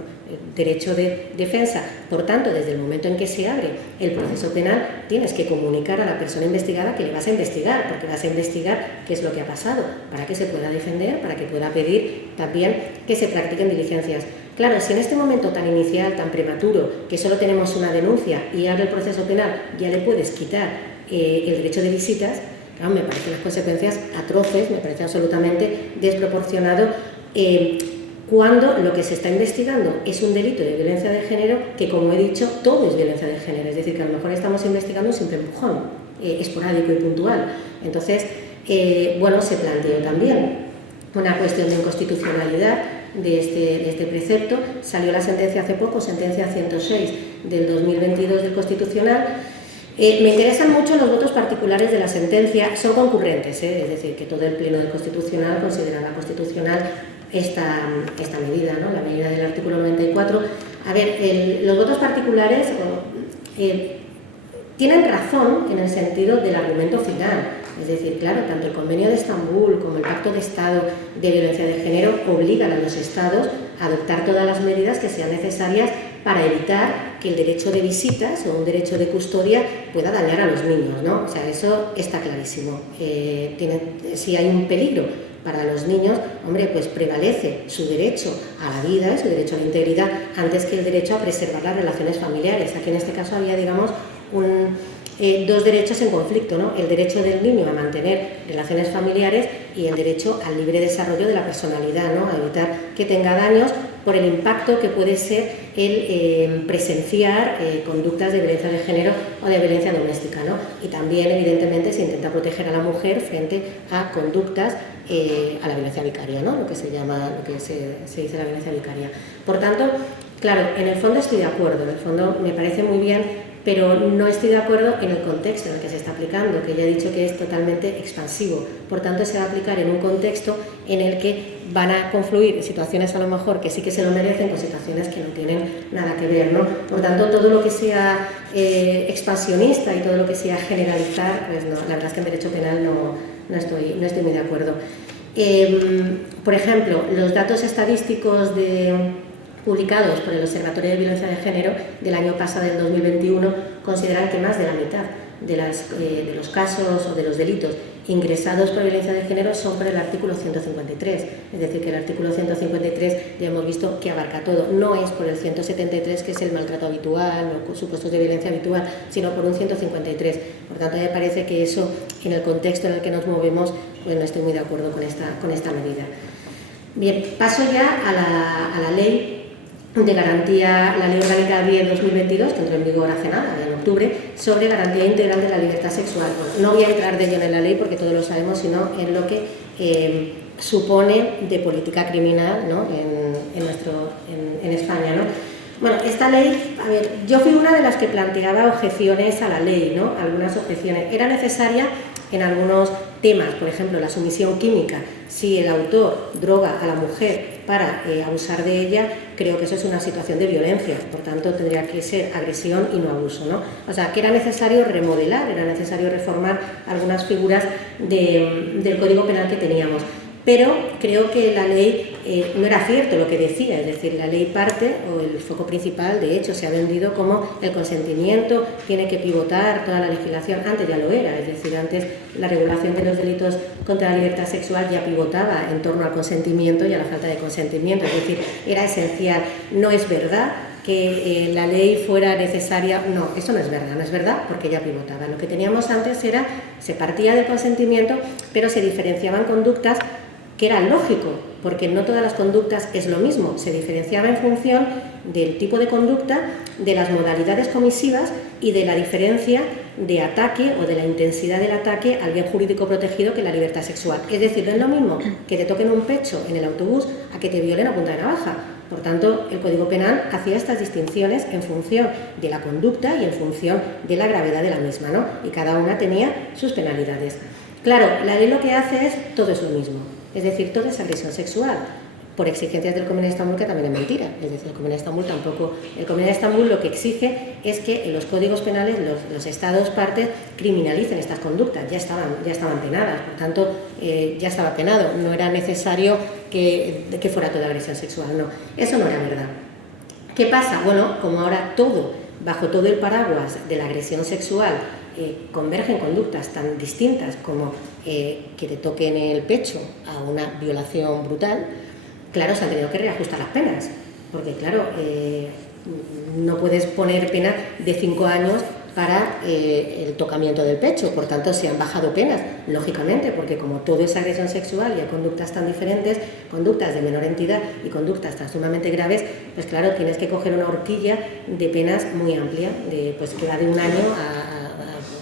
derecho de defensa. Por tanto, desde el momento en que se abre el proceso penal, tienes que comunicar a la persona investigada que le vas a investigar, porque vas a investigar qué es lo que ha pasado, para que se pueda defender, para que pueda pedir también que se practiquen diligencias. Claro, si en este momento tan inicial, tan prematuro, que solo tenemos una denuncia y abre el proceso penal, ya le puedes quitar el derecho de visitas, claro, me parecen las consecuencias atroces, me parece absolutamente desproporcionado cuando lo que se está investigando es un delito de violencia de género que, como he dicho, todo es violencia de género, es decir, que a lo mejor estamos investigando un simple empujón esporádico y puntual. Entonces, bueno, se planteó también una cuestión de inconstitucionalidad de este precepto. Salió la sentencia hace poco, sentencia 106 del 2022 del Constitucional. Me interesan mucho los votos particulares de la sentencia, son concurrentes, es decir, que todo el Pleno del Constitucional considerará constitucional esta medida, ¿no? La medida del artículo 94. A ver, los votos particulares tienen razón en el sentido del argumento final. Es decir, claro, tanto el Convenio de Estambul como el Pacto de Estado de Violencia de Género obligan a los Estados a adoptar todas las medidas que sean necesarias para evitar que el derecho de visitas o un derecho de custodia pueda dañar a los niños, ¿no? O sea, eso está clarísimo. Si hay un peligro para los niños, hombre, pues prevalece su derecho a la vida, su derecho a la integridad, antes que el derecho a preservar las relaciones familiares. Aquí en este caso había, digamos, dos derechos en conflicto, ¿no? El derecho del niño a mantener relaciones familiares y el derecho al libre desarrollo de la personalidad, ¿no? A evitar que tenga daños por el impacto que puede ser el presenciar conductas de violencia de género o de violencia doméstica, ¿no? Y también, evidentemente, se intenta proteger a la mujer frente a conductas a la violencia vicaria, ¿no? Lo que se dice la violencia vicaria. Por tanto, claro, en el fondo estoy de acuerdo, en el fondo me parece muy bien, pero no estoy de acuerdo en el contexto en el que se está aplicando, que ya he dicho que es totalmente expansivo. Por tanto, se va a aplicar en un contexto en el que van a confluir situaciones a lo mejor que sí que se lo merecen con situaciones que no tienen nada que ver, ¿no? Por tanto, todo lo que sea expansionista y todo lo que sea generalizar, pues no, la verdad es que en derecho penal no estoy muy de acuerdo. Por ejemplo, los datos estadísticos publicados por el Observatorio de Violencia de Género del año pasado, del 2021, consideran que más de la mitad de los casos o de los delitos ingresados por violencia de género son por el artículo 153. Es decir, que el artículo 153 ya hemos visto que abarca todo. No es por el 173, que es el maltrato habitual o supuestos de violencia habitual, sino por un 153. Por tanto, me parece que eso, en el contexto en el que nos movemos, pues no estoy muy de acuerdo con esta medida. Bien, paso ya a la ley de garantía, la Ley Orgánica 10/2022, que entró en vigor hace nada, en octubre, sobre garantía integral de la libertad sexual. Bueno, no voy a entrar de lleno en la ley porque todos lo sabemos, sino en lo que supone de política criminal, ¿no? en España, ¿no? Bueno, esta ley, a ver, yo fui una de las que planteaba objeciones a la ley, ¿no? Algunas objeciones. Era necesaria en algunos temas, por ejemplo, la sumisión química. Si el autor droga a la mujer para abusar de ella, creo que eso es una situación de violencia, por tanto tendría que ser agresión y no abuso, ¿no? O sea, que era necesario remodelar, era necesario reformar algunas figuras del Código Penal que teníamos. Pero creo que la ley no era cierto lo que decía, es decir, la ley parte, o el foco principal, de hecho, se ha vendido como el consentimiento tiene que pivotar toda la legislación. Antes ya lo era, es decir, antes la regulación de los delitos contra la libertad sexual ya pivotaba en torno al consentimiento y a la falta de consentimiento, es decir, era esencial. No es verdad que la ley fuera necesaria, no, eso no es verdad porque ya pivotaba. Lo que teníamos antes se partía del consentimiento, pero se diferenciaban conductas que era lógico, porque no todas las conductas es lo mismo, se diferenciaba en función del tipo de conducta, de las modalidades comisivas y de la diferencia de ataque o de la intensidad del ataque al bien jurídico protegido que la libertad sexual. Es decir, no es lo mismo que te toquen un pecho en el autobús a que te violen a punta de navaja. Por tanto, el Código Penal hacía estas distinciones en función de la conducta y en función de la gravedad de la misma, ¿no? Y cada una tenía sus penalidades. Claro, la ley lo que hace es todo es lo mismo. Es decir, todo es agresión sexual. por exigencias del Convenio de Estambul, que también es mentira. Es decir, el Convenio de Estambul tampoco... El Convenio de Estambul lo que exige es que en los códigos penales los Estados partes criminalicen estas conductas, ya estaban penadas, por tanto ya estaba penado, no era necesario que fuera toda agresión sexual, no, eso no era verdad. ¿Qué pasa? Bueno, como ahora bajo todo el paraguas de la agresión sexual convergen conductas tan distintas como que te toquen el pecho a una violación brutal, claro, se han tenido que reajustar las penas, porque claro, no puedes poner pena de 5 años para el tocamiento del pecho, por tanto se han bajado penas, lógicamente, porque como todo es agresión sexual y hay conductas tan diferentes, conductas de menor entidad y conductas tan sumamente graves, pues claro, tienes que coger una horquilla de penas muy amplia, pues que va de 1 año a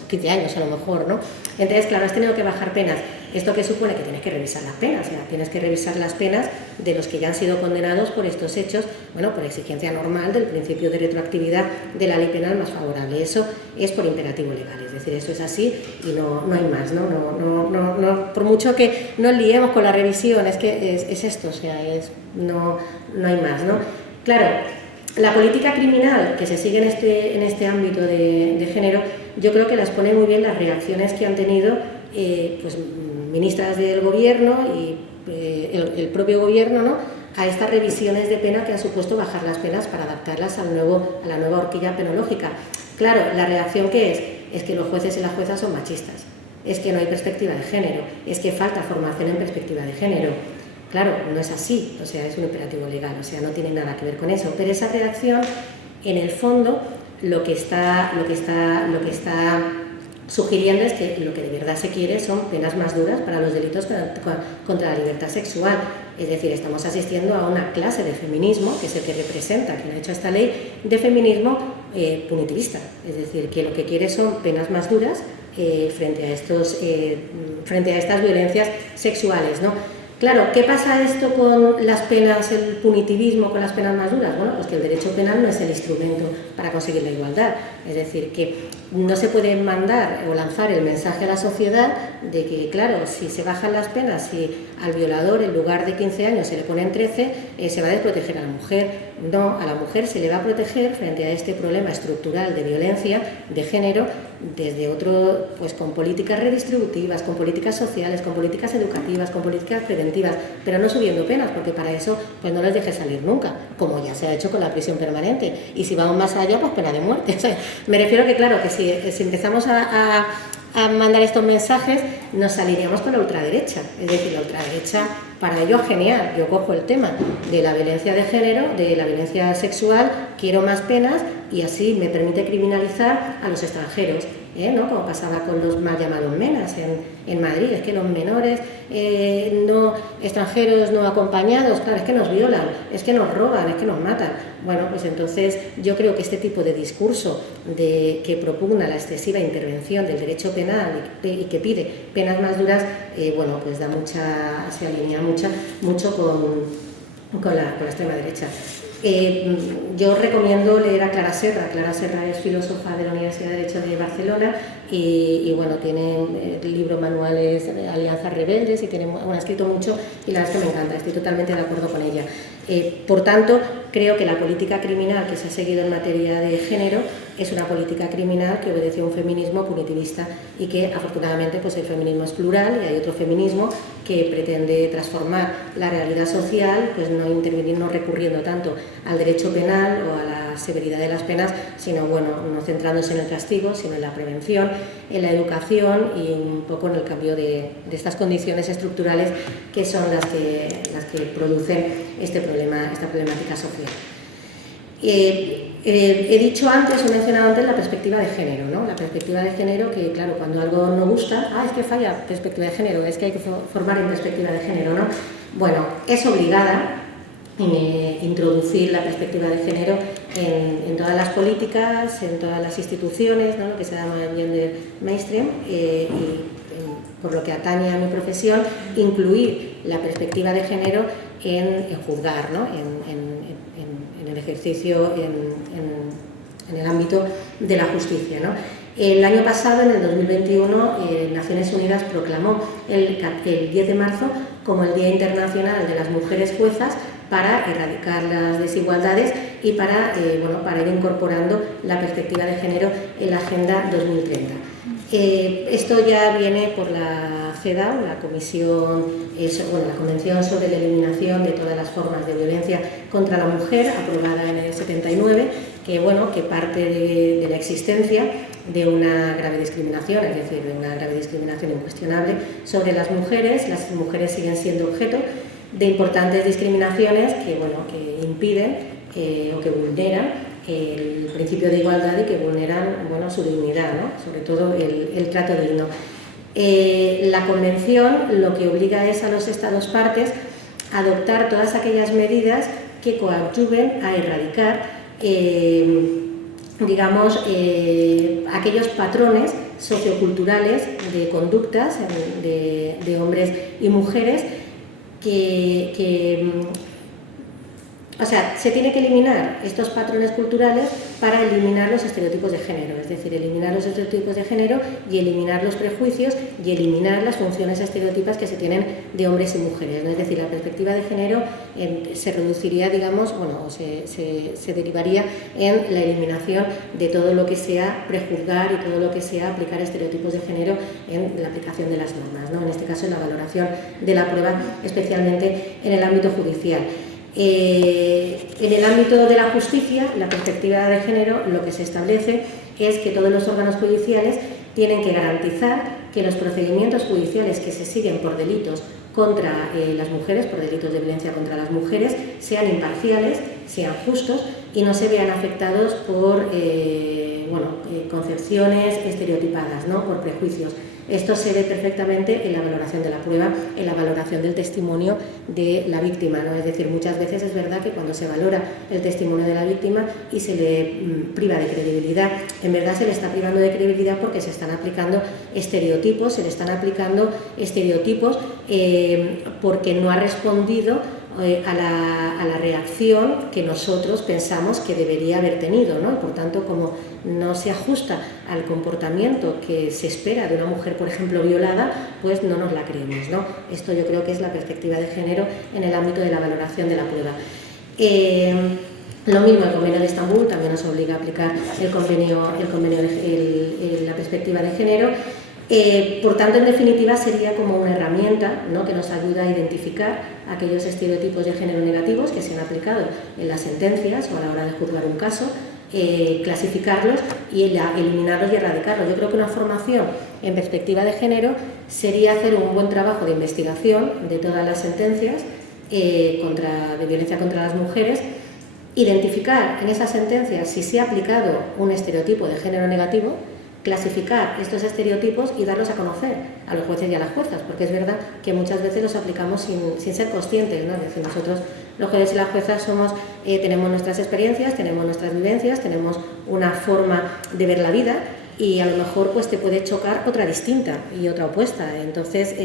15 años a lo mejor, ¿no? Entonces, claro, has tenido que bajar penas. ¿Esto qué supone? Que tienes que revisar las penas, o sea, tienes que revisar las penas de los que ya han sido condenados por estos hechos, bueno, por exigencia normal del principio de retroactividad de la ley penal más favorable. Eso es por imperativo legal, es decir, eso es así y no hay más, ¿no? No, por mucho que nos liemos con la revisión, es que es esto, o sea, no hay más, ¿no? Claro, la política criminal que se sigue en este ámbito de género, yo creo que las pone muy bien las reacciones que han tenido pues, ministras del gobierno y el propio gobierno, ¿no?, a estas revisiones de pena que han supuesto bajar las penas para adaptarlas a la nueva horquilla penológica. Claro, la reacción que es que los jueces y las juezas son machistas, es que no hay perspectiva de género, es que falta formación en perspectiva de género. Claro, no es así, o sea, es un imperativo legal, o sea, no tiene nada que ver con eso, pero esa reacción, en el fondo, lo que está sugiriendo es que lo que de verdad se quiere son penas más duras para los delitos contra la libertad sexual. Es decir, estamos asistiendo a una clase de feminismo, que es el que representa, quien ha hecho esta ley, de feminismo punitivista. Es decir, que lo que quiere son penas más duras frente a estas violencias sexuales, ¿no? Claro, ¿qué pasa esto con las penas, el punitivismo, con las penas más duras? Bueno, pues que el derecho penal no es el instrumento para conseguir la igualdad. Es decir, que no se puede mandar o lanzar el mensaje a la sociedad de que, claro, si se bajan las penas, si al violador en lugar de 15 años se le ponen 13, se va a desproteger a la mujer. No, a la mujer se le va a proteger frente a este problema estructural de violencia de género desde otro, pues con políticas redistributivas, con políticas sociales, con políticas educativas, con políticas preventivas, pero no subiendo penas, porque para eso pues no les dejes salir nunca, como ya se ha hecho con la prisión permanente. Y si vamos más allá, pues pena de muerte. O sea, me refiero que, claro, que si empezamos a mandar estos mensajes, nos saliríamos con la ultraderecha. Es decir, la ultraderecha, para ello, genial. Yo cojo el tema de la violencia de género, de la violencia sexual, quiero más penas y así me permite criminalizar a los extranjeros, ¿no? Como pasaba con los mal llamados menas en Madrid. Es que los menores extranjeros no acompañados, claro, es que nos violan, es que nos roban, es que nos matan. Bueno, pues entonces yo creo que este tipo de discurso que propugna la excesiva intervención del derecho penal y que pide penas más duras, bueno, pues se alinea mucho con la extrema derecha. Yo recomiendo leer a Clara Serra. Clara Serra es filósofa de la Universidad de Derecho de Barcelona y bueno, tiene libros, manuales, Alianzas Rebeldes, y ha escrito mucho y la verdad es que me encanta, estoy totalmente de acuerdo con ella. Por tanto, creo que la política criminal que se ha seguido en materia de género es una política criminal que obedece a un feminismo punitivista y que afortunadamente pues el feminismo es plural y hay otro feminismo que pretende transformar la realidad social, pues no intervenir, no recurriendo tanto al derecho penal o a la severidad de las penas, sino bueno, no centrándose en el castigo, sino en la prevención, en la educación y un poco en el cambio de estas condiciones estructurales que son las que producen esta problemática social. He dicho antes, he mencionado antes la perspectiva de género, ¿no? La perspectiva de género que, claro, cuando algo no gusta, es que falla perspectiva de género, es que hay que formar en perspectiva de género, ¿no? Bueno, es obligada introducir la perspectiva de género en todas las políticas, en todas las instituciones, ¿no? Lo que se llama gender mainstream, y por lo que atañe a mi profesión, incluir la perspectiva de género en juzgar, ¿no? En el ejercicio, en el ámbito de la justicia, ¿no? El año pasado, en el 2021, Naciones Unidas proclamó el 10 de marzo como el Día Internacional de las Mujeres Juezas, para erradicar las desigualdades y para, para ir incorporando la perspectiva de género en la Agenda 2030. Esto ya viene por la CEDAW, la Convención sobre la Eliminación de todas las formas de violencia contra la mujer, aprobada en el 79, que parte de la existencia de una grave discriminación, es decir, de una grave discriminación incuestionable sobre las mujeres. Las mujeres siguen siendo objeto de importantes discriminaciones que impiden o que vulneran el principio de igualdad y que vulneran su dignidad, ¿no? Sobre todo el trato digno. La Convención lo que obliga es a los Estados partes a adoptar todas aquellas medidas que coadyuven a erradicar aquellos patrones socioculturales de conductas de hombres y mujeres se tiene que eliminar estos patrones culturales para eliminar los estereotipos de género, es decir, eliminar los estereotipos de género y eliminar los prejuicios y eliminar las funciones estereotipas que se tienen de hombres y mujeres, ¿no? Es decir, la perspectiva de género se reduciría, se derivaría en la eliminación de todo lo que sea prejuzgar y todo lo que sea aplicar estereotipos de género en la aplicación de las normas, ¿no? En este caso, en la valoración de la prueba, especialmente en el ámbito judicial. En el ámbito de la justicia, la perspectiva de género, lo que se establece es que todos los órganos judiciales tienen que garantizar que los procedimientos judiciales que se siguen por delitos contra las mujeres, por delitos de violencia contra las mujeres, sean imparciales, sean justos y no se vean afectados por concepciones estereotipadas, ¿no? Por prejuicios. Esto se ve perfectamente en la valoración de la prueba, en la valoración del testimonio de la víctima, ¿no? Es decir, muchas veces es verdad que cuando se valora el testimonio de la víctima y se le priva de credibilidad, en verdad se le está privando de credibilidad porque se están aplicando estereotipos, porque no ha respondido a la reacción que nosotros pensamos que debería haber tenido, ¿no? Y por tanto, como no se ajusta al comportamiento que se espera de una mujer, por ejemplo, violada, pues no nos la creemos, ¿no? Esto yo creo que es la perspectiva de género en el ámbito de la valoración de la prueba. Lo mismo, el Convenio de Estambul también nos obliga a aplicar la perspectiva de género. Por tanto, en definitiva, sería como una herramienta, ¿no? Que nos ayuda a identificar aquellos estereotipos de género negativos que se han aplicado en las sentencias o a la hora de juzgar un caso, clasificarlos y eliminarlos y erradicarlos. Yo creo que una formación en perspectiva de género sería hacer un buen trabajo de investigación de todas las sentencias de violencia contra las mujeres, identificar en esas sentencias si se ha aplicado un estereotipo de género negativo, clasificar estos estereotipos y darlos a conocer a los jueces y a las juezas, porque es verdad que muchas veces los aplicamos sin ser conscientes, ¿no? Es decir, nosotros, los jueces y las juezas, tenemos nuestras experiencias, tenemos nuestras vivencias, tenemos una forma de ver la vida y a lo mejor pues te puede chocar otra distinta y otra opuesta. Entonces,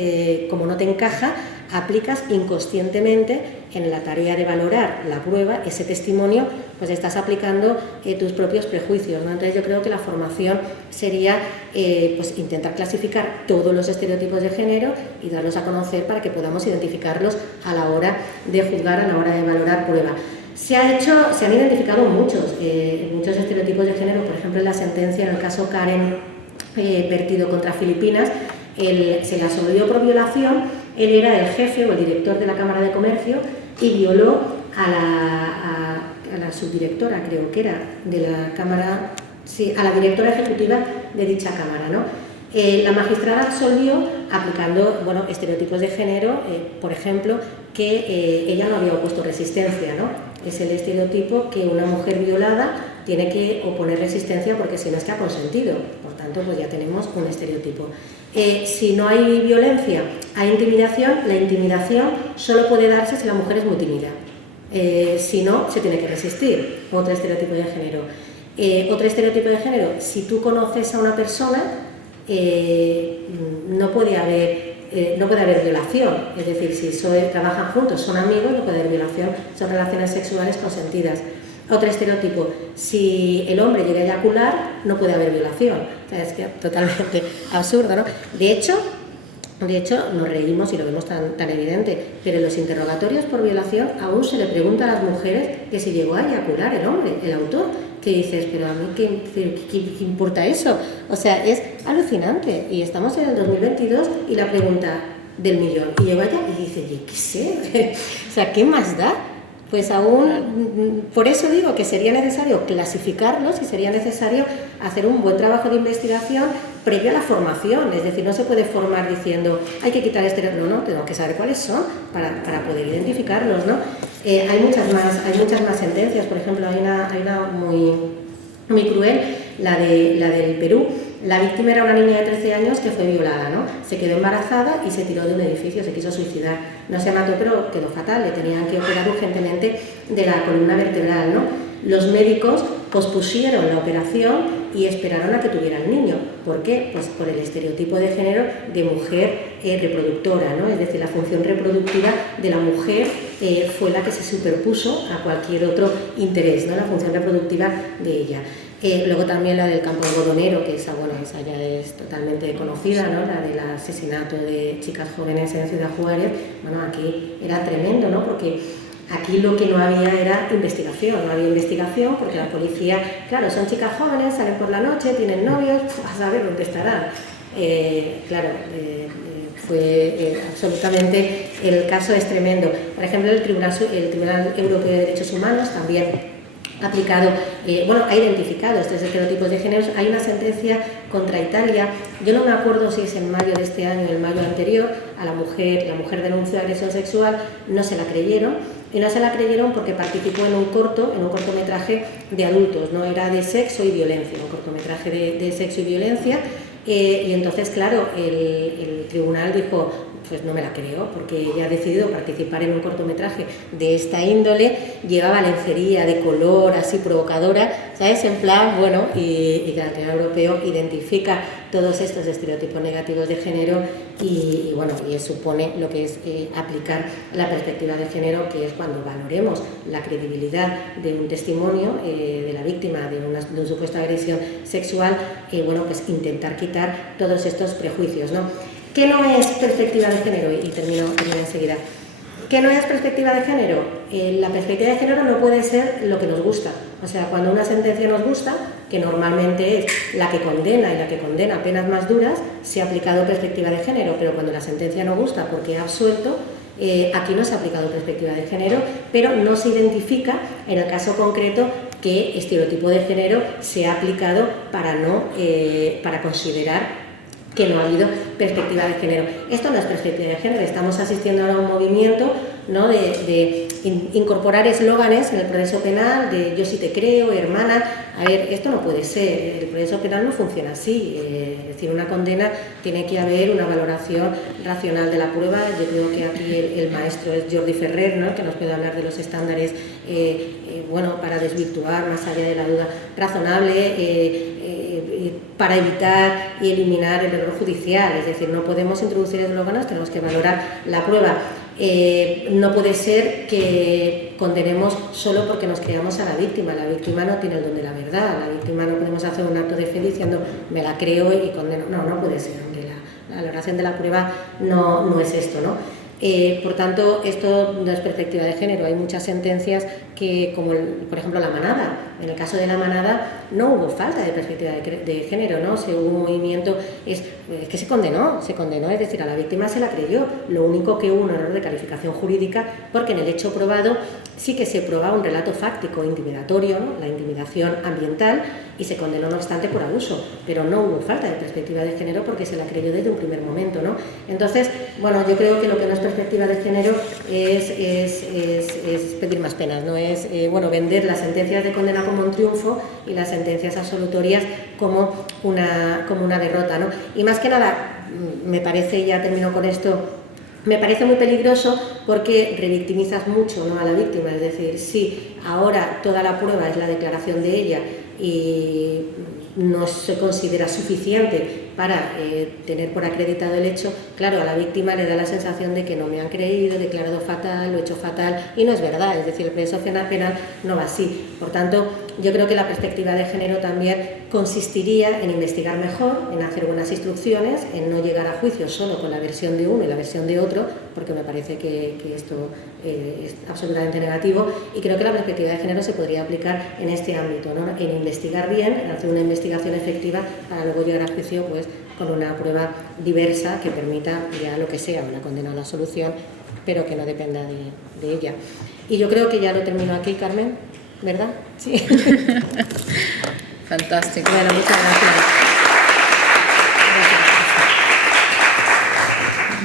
como no te encaja, aplicas inconscientemente en la tarea de valorar la prueba, ese testimonio, pues estás aplicando tus propios prejuicios, ¿no? Entonces yo creo que la formación sería pues intentar clasificar todos los estereotipos de género y darlos a conocer para que podamos identificarlos a la hora de juzgar, a la hora de valorar prueba. Se han identificado muchos estereotipos de género, por ejemplo en la sentencia, en el caso Karen vertido contra Filipinas, se le absolvió por violación, él era el jefe o el director de la Cámara de Comercio y violó a la subdirectora, creo que era, de la Cámara, sí, a la directora ejecutiva de dicha Cámara, ¿no? La magistrada absolvió aplicando estereotipos de género, por ejemplo, que ella no había opuesto resistencia, ¿no? Es el estereotipo que una mujer violada tiene que oponer resistencia porque si no es que ha consentido, por tanto pues ya tenemos un estereotipo. Si no hay violencia, hay intimidación, la intimidación solo puede darse si la mujer es muy tímida. Si no, se tiene que resistir, otro estereotipo de género. Otro estereotipo de género, si tú conoces a una persona, no puede haber violación, es decir, si trabajan juntos, son amigos, no puede haber violación, son relaciones sexuales consentidas. Otro estereotipo, si el hombre llega a eyacular, no puede haber violación. O sea, es que totalmente absurdo, ¿no? De hecho, De hecho, nos reímos y lo vemos tan evidente, pero en los interrogatorios por violación aún se le pregunta a las mujeres que si llegó a eyacular el hombre, el autor, que dices, pero a mí ¿qué importa eso? O sea, es alucinante y estamos en el 2022 y la pregunta del millón. Y llegó allá y dice, ¿y qué sé? O sea, ¿qué más da? Pues aún, por eso digo que sería necesario clasificarlos y sería necesario hacer un buen trabajo de investigación previo a la formación. Es decir, no se puede formar diciendo, hay que quitar este... No, tengo que saber cuáles son para poder identificarlos, ¿no? Hay muchas más sentencias. Por ejemplo, hay una muy cruel, la del Perú. La víctima era una niña de 13 años que fue violada, ¿no? Se quedó embarazada y se tiró de un edificio, se quiso suicidar. No se mató, pero quedó fatal, le tenían que operar urgentemente de la columna vertebral, ¿no? Los médicos pospusieron la operación y esperaron a que tuviera el niño. ¿Por qué? Pues por el estereotipo de género de mujer reproductora, ¿no? Es decir, la función reproductiva de la mujer fue la que se superpuso a cualquier otro interés, ¿no? La función reproductiva de ella. Luego también la del campo algodonero, que esa ya es totalmente conocida, ¿no? La del asesinato de chicas jóvenes en Ciudad Juárez. Bueno, aquí era tremendo, ¿no? Porque aquí lo que no había era investigación, no había investigación porque la policía, claro, son chicas jóvenes, salen por la noche, tienen novios, a saber dónde estarán. Fue absolutamente, el caso es tremendo. Por ejemplo, el Tribunal Europeo de Derechos Humanos también aplicado, ha identificado estos estereotipos de géneros. Hay una sentencia contra Italia, yo no me acuerdo si es en mayo de este año o el mayo anterior, la mujer denunció agresión sexual, no se la creyeron, y no se la creyeron porque participó en un cortometraje de adultos, no era de sexo y violencia, un cortometraje de sexo y violencia, y entonces, claro, el tribunal dijo, pues no me la creo, porque ella ha decidido participar en un cortometraje de esta índole, llevaba lencería de color así provocadora, ¿sabes? En plan, bueno, y el Tribunal Europeo identifica todos estos estereotipos negativos de género y supone lo que es aplicar la perspectiva de género, que es cuando valoremos la credibilidad de un testimonio de la víctima de una supuesta agresión sexual, pues intentar quitar todos estos prejuicios, ¿no? ¿Qué no es perspectiva de género? Y termino enseguida. ¿Qué no es perspectiva de género? La perspectiva de género no puede ser lo que nos gusta. O sea, cuando una sentencia nos gusta, que normalmente es la que condena y la que condena penas más duras, se ha aplicado perspectiva de género, pero cuando la sentencia no gusta porque ha absuelto, aquí no se ha aplicado perspectiva de género, pero no se identifica en el caso concreto qué estereotipo de género se ha aplicado para considerar que no ha habido perspectiva de género. Esto no es perspectiva de género, estamos asistiendo ahora a un movimiento, ¿no?, de incorporar eslóganes en el proceso penal, de yo sí te creo, hermana. A ver, esto no puede ser, el proceso penal no funciona así, es decir, una condena tiene que haber una valoración racional de la prueba. Yo creo que aquí el maestro es Jordi Ferrer, ¿no?, que nos puede hablar de los estándares, para desvirtuar más allá de la duda razonable, para evitar y eliminar el error judicial. Es decir, no podemos introducir eslóganes, tenemos que valorar la prueba. No puede ser que condenemos solo porque nos creamos a la víctima. La víctima no tiene el don de la verdad. La víctima no podemos hacer un acto de fe diciendo me la creo y condeno. No puede ser. La valoración de la prueba no es esto, ¿no? Por tanto, esto no es perspectiva de género. Hay muchas sentencias que, como por ejemplo la manada. En el caso de la manada no hubo falta de perspectiva de género, ¿no? Hubo un movimiento, es que se condenó, es decir, a la víctima se la creyó. Lo único que hubo un error de calificación jurídica, porque en el hecho probado sí que se probaba un relato fáctico intimidatorio, ¿no?, la intimidación ambiental, y se condenó no obstante por abuso, pero no hubo falta de perspectiva de género porque se la creyó desde un primer momento, ¿no? Entonces, yo creo que lo que no es perspectiva de género es pedir más penas, no es vender las sentencias de condena como un triunfo y las sentencias absolutorias como una derrota, ¿no? Y más que nada, me parece, y ya termino con esto, me parece muy peligroso porque revictimizas mucho, ¿no?, a la víctima. Es decir, si ahora toda la prueba es la declaración de ella y no se considera suficiente para tener por acreditado el hecho, claro, a la víctima le da la sensación de que no me han creído, he declarado fatal, lo he hecho fatal, y no es verdad. Es decir, el proceso penal no va así. Por tanto, yo creo que la perspectiva de género también consistiría en investigar mejor, en hacer buenas instrucciones, en no llegar a juicio solo con la versión de uno y la versión de otro, porque me parece que esto es absolutamente negativo, y creo que la perspectiva de género se podría aplicar en este ámbito, ¿no? En investigar bien, en hacer una investigación efectiva para luego llegar a juicio pues, con una prueba diversa que permita ya lo que sea, una condena o una absolución, pero que no dependa de ella. Y yo creo que ya lo termino aquí, Carmen, ¿verdad? Sí. Fantástico. Bueno, muchas gracias.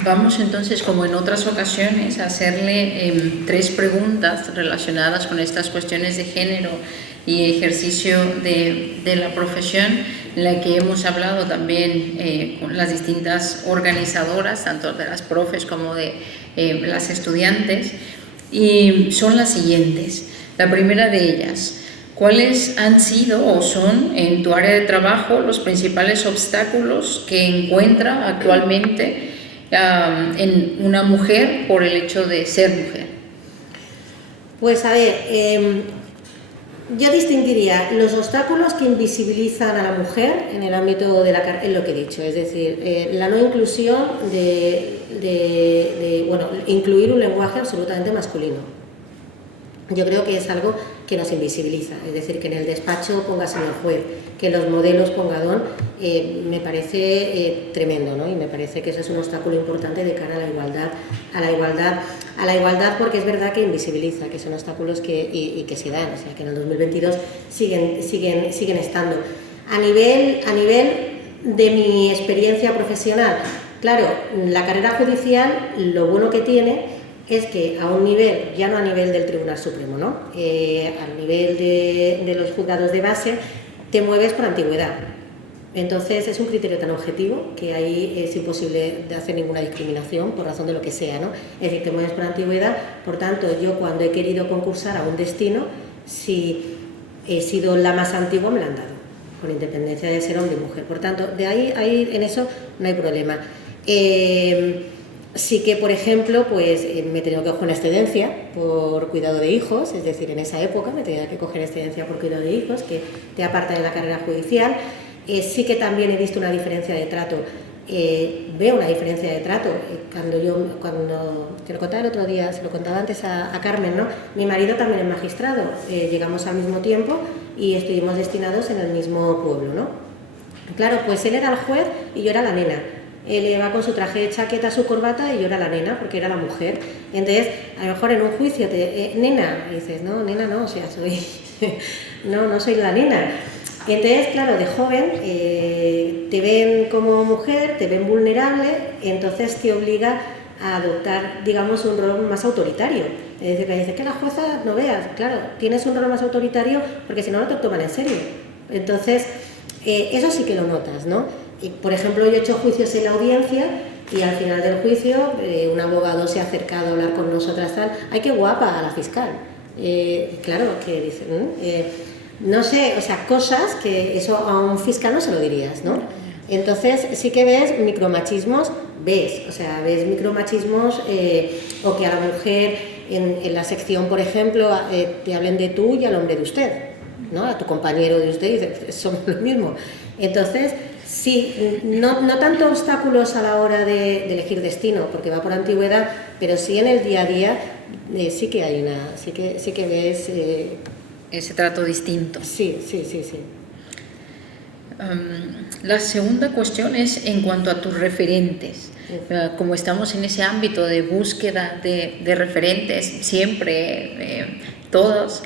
Vamos entonces, como en otras ocasiones, a hacerle 3 preguntas relacionadas con estas cuestiones de género y ejercicio de la profesión, en la que hemos hablado también con las distintas organizadoras, tanto de las profes como de las estudiantes, y son las siguientes. La primera de ellas: ¿cuáles han sido o son en tu área de trabajo los principales obstáculos que encuentra actualmente en una mujer por el hecho de ser mujer? Pues a ver, yo distinguiría los obstáculos que invisibilizan a la mujer en el ámbito de la carrera, es lo que he dicho, es decir, la no inclusión bueno, incluir un lenguaje absolutamente masculino. Yo creo que es algo que nos invisibiliza, es decir, que en el despacho ponga señor juez, que en los modelos ponga don, me parece tremendo, ¿no? Y me parece que eso es un obstáculo importante de cara a la igualdad, porque es verdad que invisibiliza, que son obstáculos que se dan, o sea, que en el 2022 siguen estando. A nivel de mi experiencia profesional, claro, la carrera judicial, lo bueno que tiene es que a un nivel, ya no a nivel del Tribunal Supremo, ¿no? A nivel de los juzgados de base, te mueves por antigüedad. Entonces es un criterio tan objetivo que ahí es imposible de hacer ninguna discriminación por razón de lo que sea, ¿no? Es decir, te mueves por antigüedad, por tanto yo cuando he querido concursar a un destino, si he sido la más antigua me la han dado, con independencia de ser hombre o mujer. Por tanto, de ahí en eso no hay problema. Sí que, por ejemplo, pues me he tenido que coger una excedencia por cuidado de hijos, es decir, en esa época me tenía que coger excedencia por cuidado de hijos, que te aparta de la carrera judicial. Sí que también he visto una diferencia de trato, veo una diferencia de trato. Cuando te lo contaba el otro día, se lo contaba antes a Carmen, ¿no? Mi marido también es magistrado, llegamos al mismo tiempo y estuvimos destinados en el mismo pueblo, ¿no? Claro, pues él era el juez y yo era la nena. Él iba con su traje de chaqueta, su corbata, y yo era la nena, porque era la mujer. Entonces, a lo mejor en un juicio, nena, y dices, no, nena no, o sea, no soy la nena. Y entonces, claro, de joven, te ven como mujer, te ven vulnerable, entonces te obliga a adoptar, digamos, un rol más autoritario. Es decir, que dices que la jueza, no veas, claro, tienes un rol más autoritario, porque si no, no te toman en serio. Entonces, eso sí que lo notas, ¿no? Y, por ejemplo, yo he hecho juicios en la audiencia y al final del juicio un abogado se ha acercado a hablar con nosotras, tal, ¡ay, qué guapa la fiscal! Claro, que dicen, no sé, o sea, cosas que eso a un fiscal no se lo dirías, ¿no? Entonces sí que ves micromachismos, ves micromachismos o que a la mujer en la sección, por ejemplo, te hablen de tú y al hombre de usted, ¿no? A tu compañero de usted, y dices, somos lo mismo. Entonces, sí, no tanto obstáculos a la hora de elegir destino, porque va por antigüedad, pero sí en el día a día sí que hay sí que ves ese trato distinto. Sí. La segunda cuestión es en cuanto a tus referentes. Como estamos en ese ámbito de búsqueda de referentes, siempre, todos,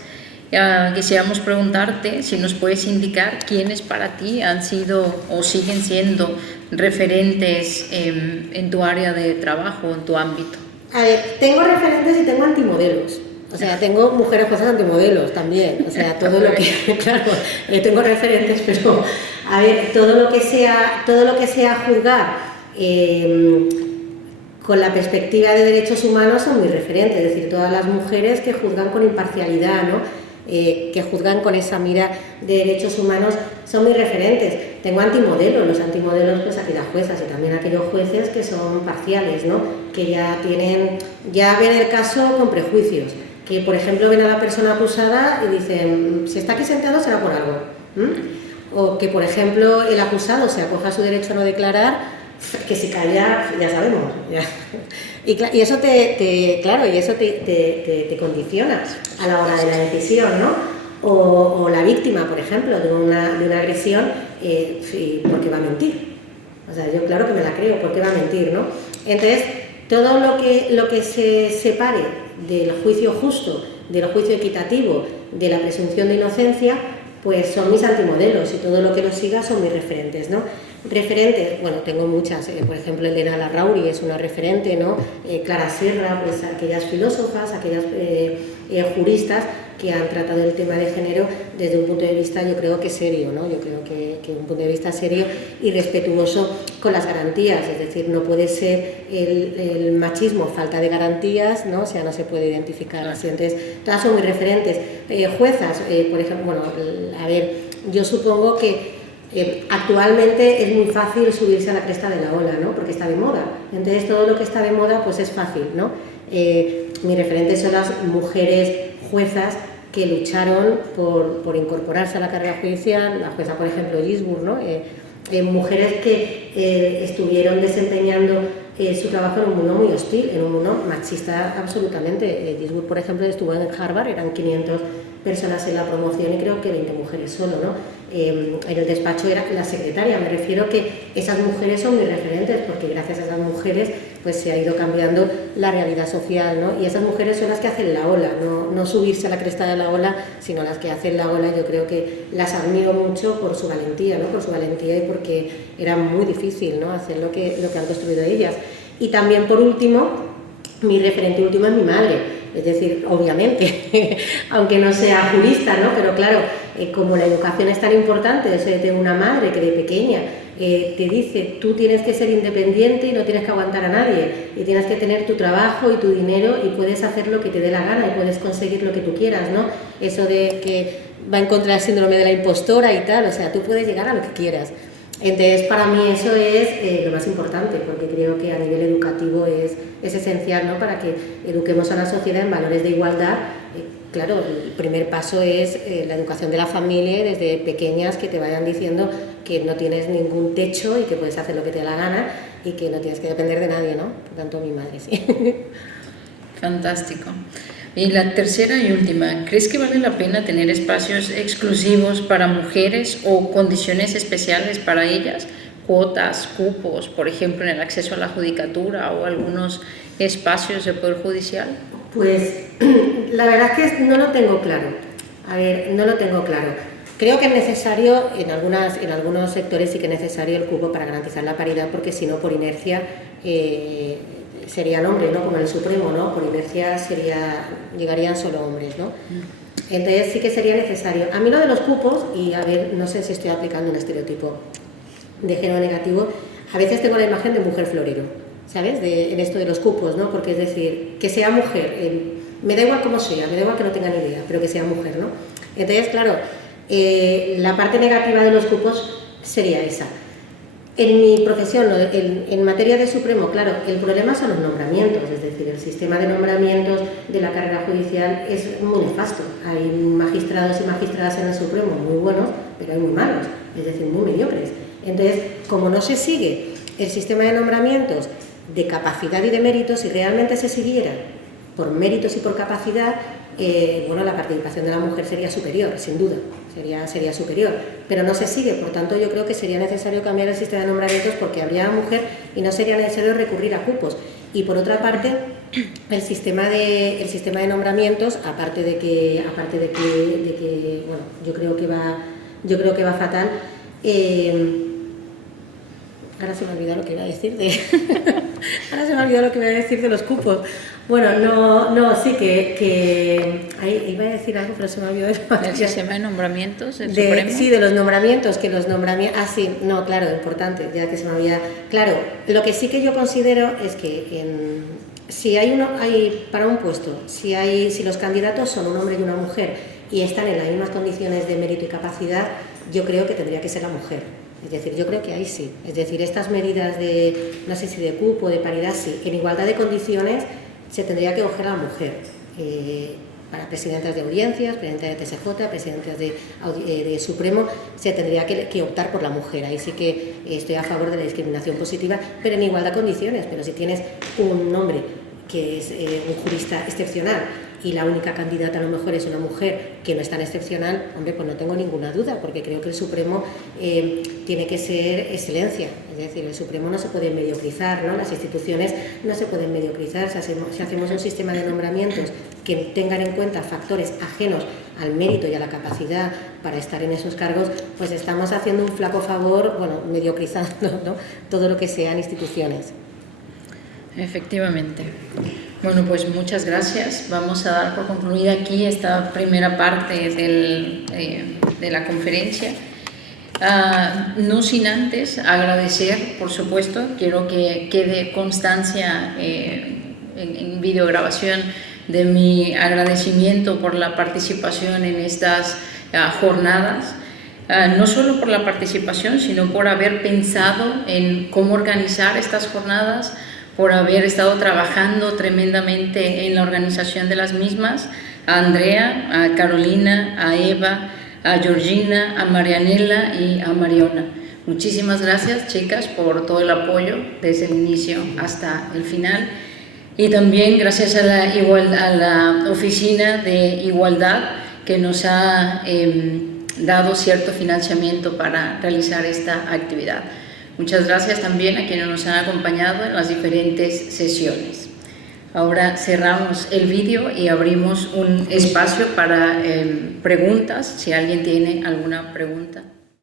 quisiéramos preguntarte si nos puedes indicar quiénes para ti han sido o siguen siendo referentes en tu área de trabajo, en tu ámbito. A ver, tengo referentes y tengo antimodelos. O sea, tengo mujeres juezas antimodelos también. O sea, todo lo que, claro, tengo referentes, pero a ver, todo lo que sea juzgar con la perspectiva de derechos humanos son mis referentes. Es decir, todas las mujeres que juzgan con imparcialidad, ¿no? Que juzgan con esa mira de derechos humanos son mis referentes. Tengo antimodelos, los antimodelos, pues aquellas juezas y también aquellos jueces que son parciales, ¿no? Que ya ven el caso con prejuicios, que por ejemplo ven a la persona acusada y dicen, si está aquí sentado será por algo. o que, por ejemplo, el acusado se acoja a su derecho a no declarar, que si calla, ya sabemos. Ya. Y eso te condiciona a la hora de la decisión, ¿no? O la víctima, por ejemplo, de una agresión, porque va a mentir. O sea, yo claro que me la creo, porque va a mentir, ¿no? Entonces, todo lo que se separe del juicio justo, del juicio equitativo, de la presunción de inocencia, pues son mis antimodelos, y todo lo que los siga son mis referentes, ¿no? Referentes, bueno, tengo muchas, por ejemplo, Elena Larrauri es una referente, ¿no? Clara Sierra, pues aquellas filósofas, aquellas juristas que han tratado el tema de género desde un punto de vista, yo creo que serio, ¿no? Yo creo que un punto de vista serio y respetuoso con las garantías, es decir, no puede ser el machismo falta de garantías, ¿no? O sea, no se puede identificar así. Entonces, todas son muy referentes. Juezas, por ejemplo, bueno, a ver, yo supongo que actualmente es muy fácil subirse a la cresta de la ola, ¿no? Porque está de moda. Entonces, todo lo que está de moda, pues es fácil, ¿no? Mis referentes son las mujeres juezas que lucharon por incorporarse a la carrera judicial, la jueza, por ejemplo, Gisburg, ¿no? Mujeres que estuvieron desempeñando su trabajo en un mundo muy hostil, en un mundo machista absolutamente. Gisburg, por ejemplo, estuvo en Harvard, eran 500 personas en la promoción y creo que 20 mujeres solo, ¿no? En el despacho era la secretaria. Me refiero que esas mujeres son mis referentes, porque gracias a esas mujeres pues se ha ido cambiando la realidad social, ¿no? Y esas mujeres son las que hacen la ola, no subirse a la cresta de la ola, sino las que hacen la ola. Yo creo que las admiro mucho por su valentía, ¿no? Por su valentía y porque era muy difícil, ¿no? Hacer lo que han construido ellas. Y también, por último, mi referente último es mi madre. Es decir, obviamente, aunque no sea jurista, ¿no? Pero claro, como la educación es tan importante, eso de una madre que de pequeña te dice, tú tienes que ser independiente y no tienes que aguantar a nadie, y tienes que tener tu trabajo y tu dinero y puedes hacer lo que te dé la gana y puedes conseguir lo que tú quieras, ¿no? Eso de que va en contra del síndrome de la impostora y tal, o sea, tú puedes llegar a lo que quieras. Entonces, para mí eso es lo más importante, porque creo que a nivel educativo es esencial, ¿no? Para que eduquemos a la sociedad en valores de igualdad. Claro, el primer paso es la educación de la familia, desde pequeñas, que te vayan diciendo que no tienes ningún techo y que puedes hacer lo que te dé la gana y que no tienes que depender de nadie, ¿no? Por tanto, mi madre, sí. Fantástico. Y la tercera y última, ¿crees que vale la pena tener espacios exclusivos para mujeres o condiciones especiales para ellas? Cuotas, cupos, por ejemplo, en el acceso a la judicatura o algunos espacios del Poder Judicial. Pues la verdad es que no lo tengo claro. A ver, no lo tengo claro. Creo que es necesario, en algunos sectores sí que es necesario el cupo para garantizar la paridad, porque si no, por inercia, serían hombres, ¿no? Como en el Supremo, ¿no? Por inercia llegarían solo hombres, ¿no? Entonces sí que sería necesario. A mí lo de los cupos, y a ver, no sé si estoy aplicando un estereotipo de género negativo, a veces tengo la imagen de mujer florero, ¿sabes? En esto de los cupos, ¿no? Porque es decir, que sea mujer, me da igual cómo sea, me da igual que no tenga ni idea, pero que sea mujer, ¿no? Entonces, claro, la parte negativa de los cupos sería esa. En mi profesión, en materia de Supremo, claro, el problema son los nombramientos, es decir, el sistema de nombramientos de la carrera judicial es muy nefasto. Hay magistrados y magistradas en el Supremo muy buenos, pero hay muy malos, es decir, muy mediocres. Entonces, como no se sigue el sistema de nombramientos de capacidad y de méritos, si realmente se siguiera por méritos y por capacidad, bueno, la participación de la mujer sería superior, sin duda, sería superior, pero no se sigue. Por tanto, yo creo que sería necesario cambiar el sistema de nombramientos, porque habría mujer y no sería necesario recurrir a cupos. Y por otra parte, el sistema de nombramientos, aparte de que bueno, yo creo que va fatal. Ahora se me ha olvidado lo que iba a decir de los cupos. Bueno, sí que ahí iba a decir algo, pero se me ha olvidado. ¿El sistema de nombramientos del Supremo? Sí, de los nombramientos, sí, no, claro, importante, ya que se me había... Claro, lo que sí que yo considero es que si hay para un puesto, si los candidatos son un hombre y una mujer y están en las mismas condiciones de mérito y capacidad, yo creo que tendría que ser la mujer. Es decir, yo creo que ahí sí. Es decir, estas medidas de, no sé si de cupo, de paridad, sí. En igualdad de condiciones se tendría que coger a la mujer. para presidentas de audiencias, presidentas de TSJ, presidentas de Supremo, se tendría que optar por la mujer. Ahí sí que estoy a favor de la discriminación positiva, pero en igualdad de condiciones. Pero si tienes un hombre que es un jurista excepcional y la única candidata a lo mejor es una mujer que no es tan excepcional, hombre, pues no tengo ninguna duda, porque creo que el Supremo tiene que ser excelencia. Es decir, el Supremo no se puede mediocrizar, ¿no? Las instituciones no se pueden mediocrizar. Si hacemos un sistema de nombramientos que tengan en cuenta factores ajenos al mérito y a la capacidad para estar en esos cargos, pues estamos haciendo un flaco favor, bueno, mediocrizando, ¿no?, todo lo que sean instituciones. Efectivamente. Bueno, pues muchas gracias. Vamos a dar por concluida aquí esta primera parte de la conferencia. No sin antes agradecer, por supuesto, quiero que quede constancia en videograbación de mi agradecimiento por la participación en estas jornadas. No solo por la participación, sino por haber pensado en cómo organizar estas jornadas, por haber estado trabajando tremendamente en la organización de las mismas, a Andrea, a Carolina, a Eva, a Georgina, a Marianela y a Mariona. Muchísimas gracias, chicas, por todo el apoyo desde el inicio hasta el final. Y también gracias a la Oficina de Igualdad, que nos ha dado cierto financiamiento para realizar esta actividad. Muchas gracias también a quienes nos han acompañado en las diferentes sesiones. Ahora cerramos el vídeo y abrimos un espacio para preguntas, si alguien tiene alguna pregunta.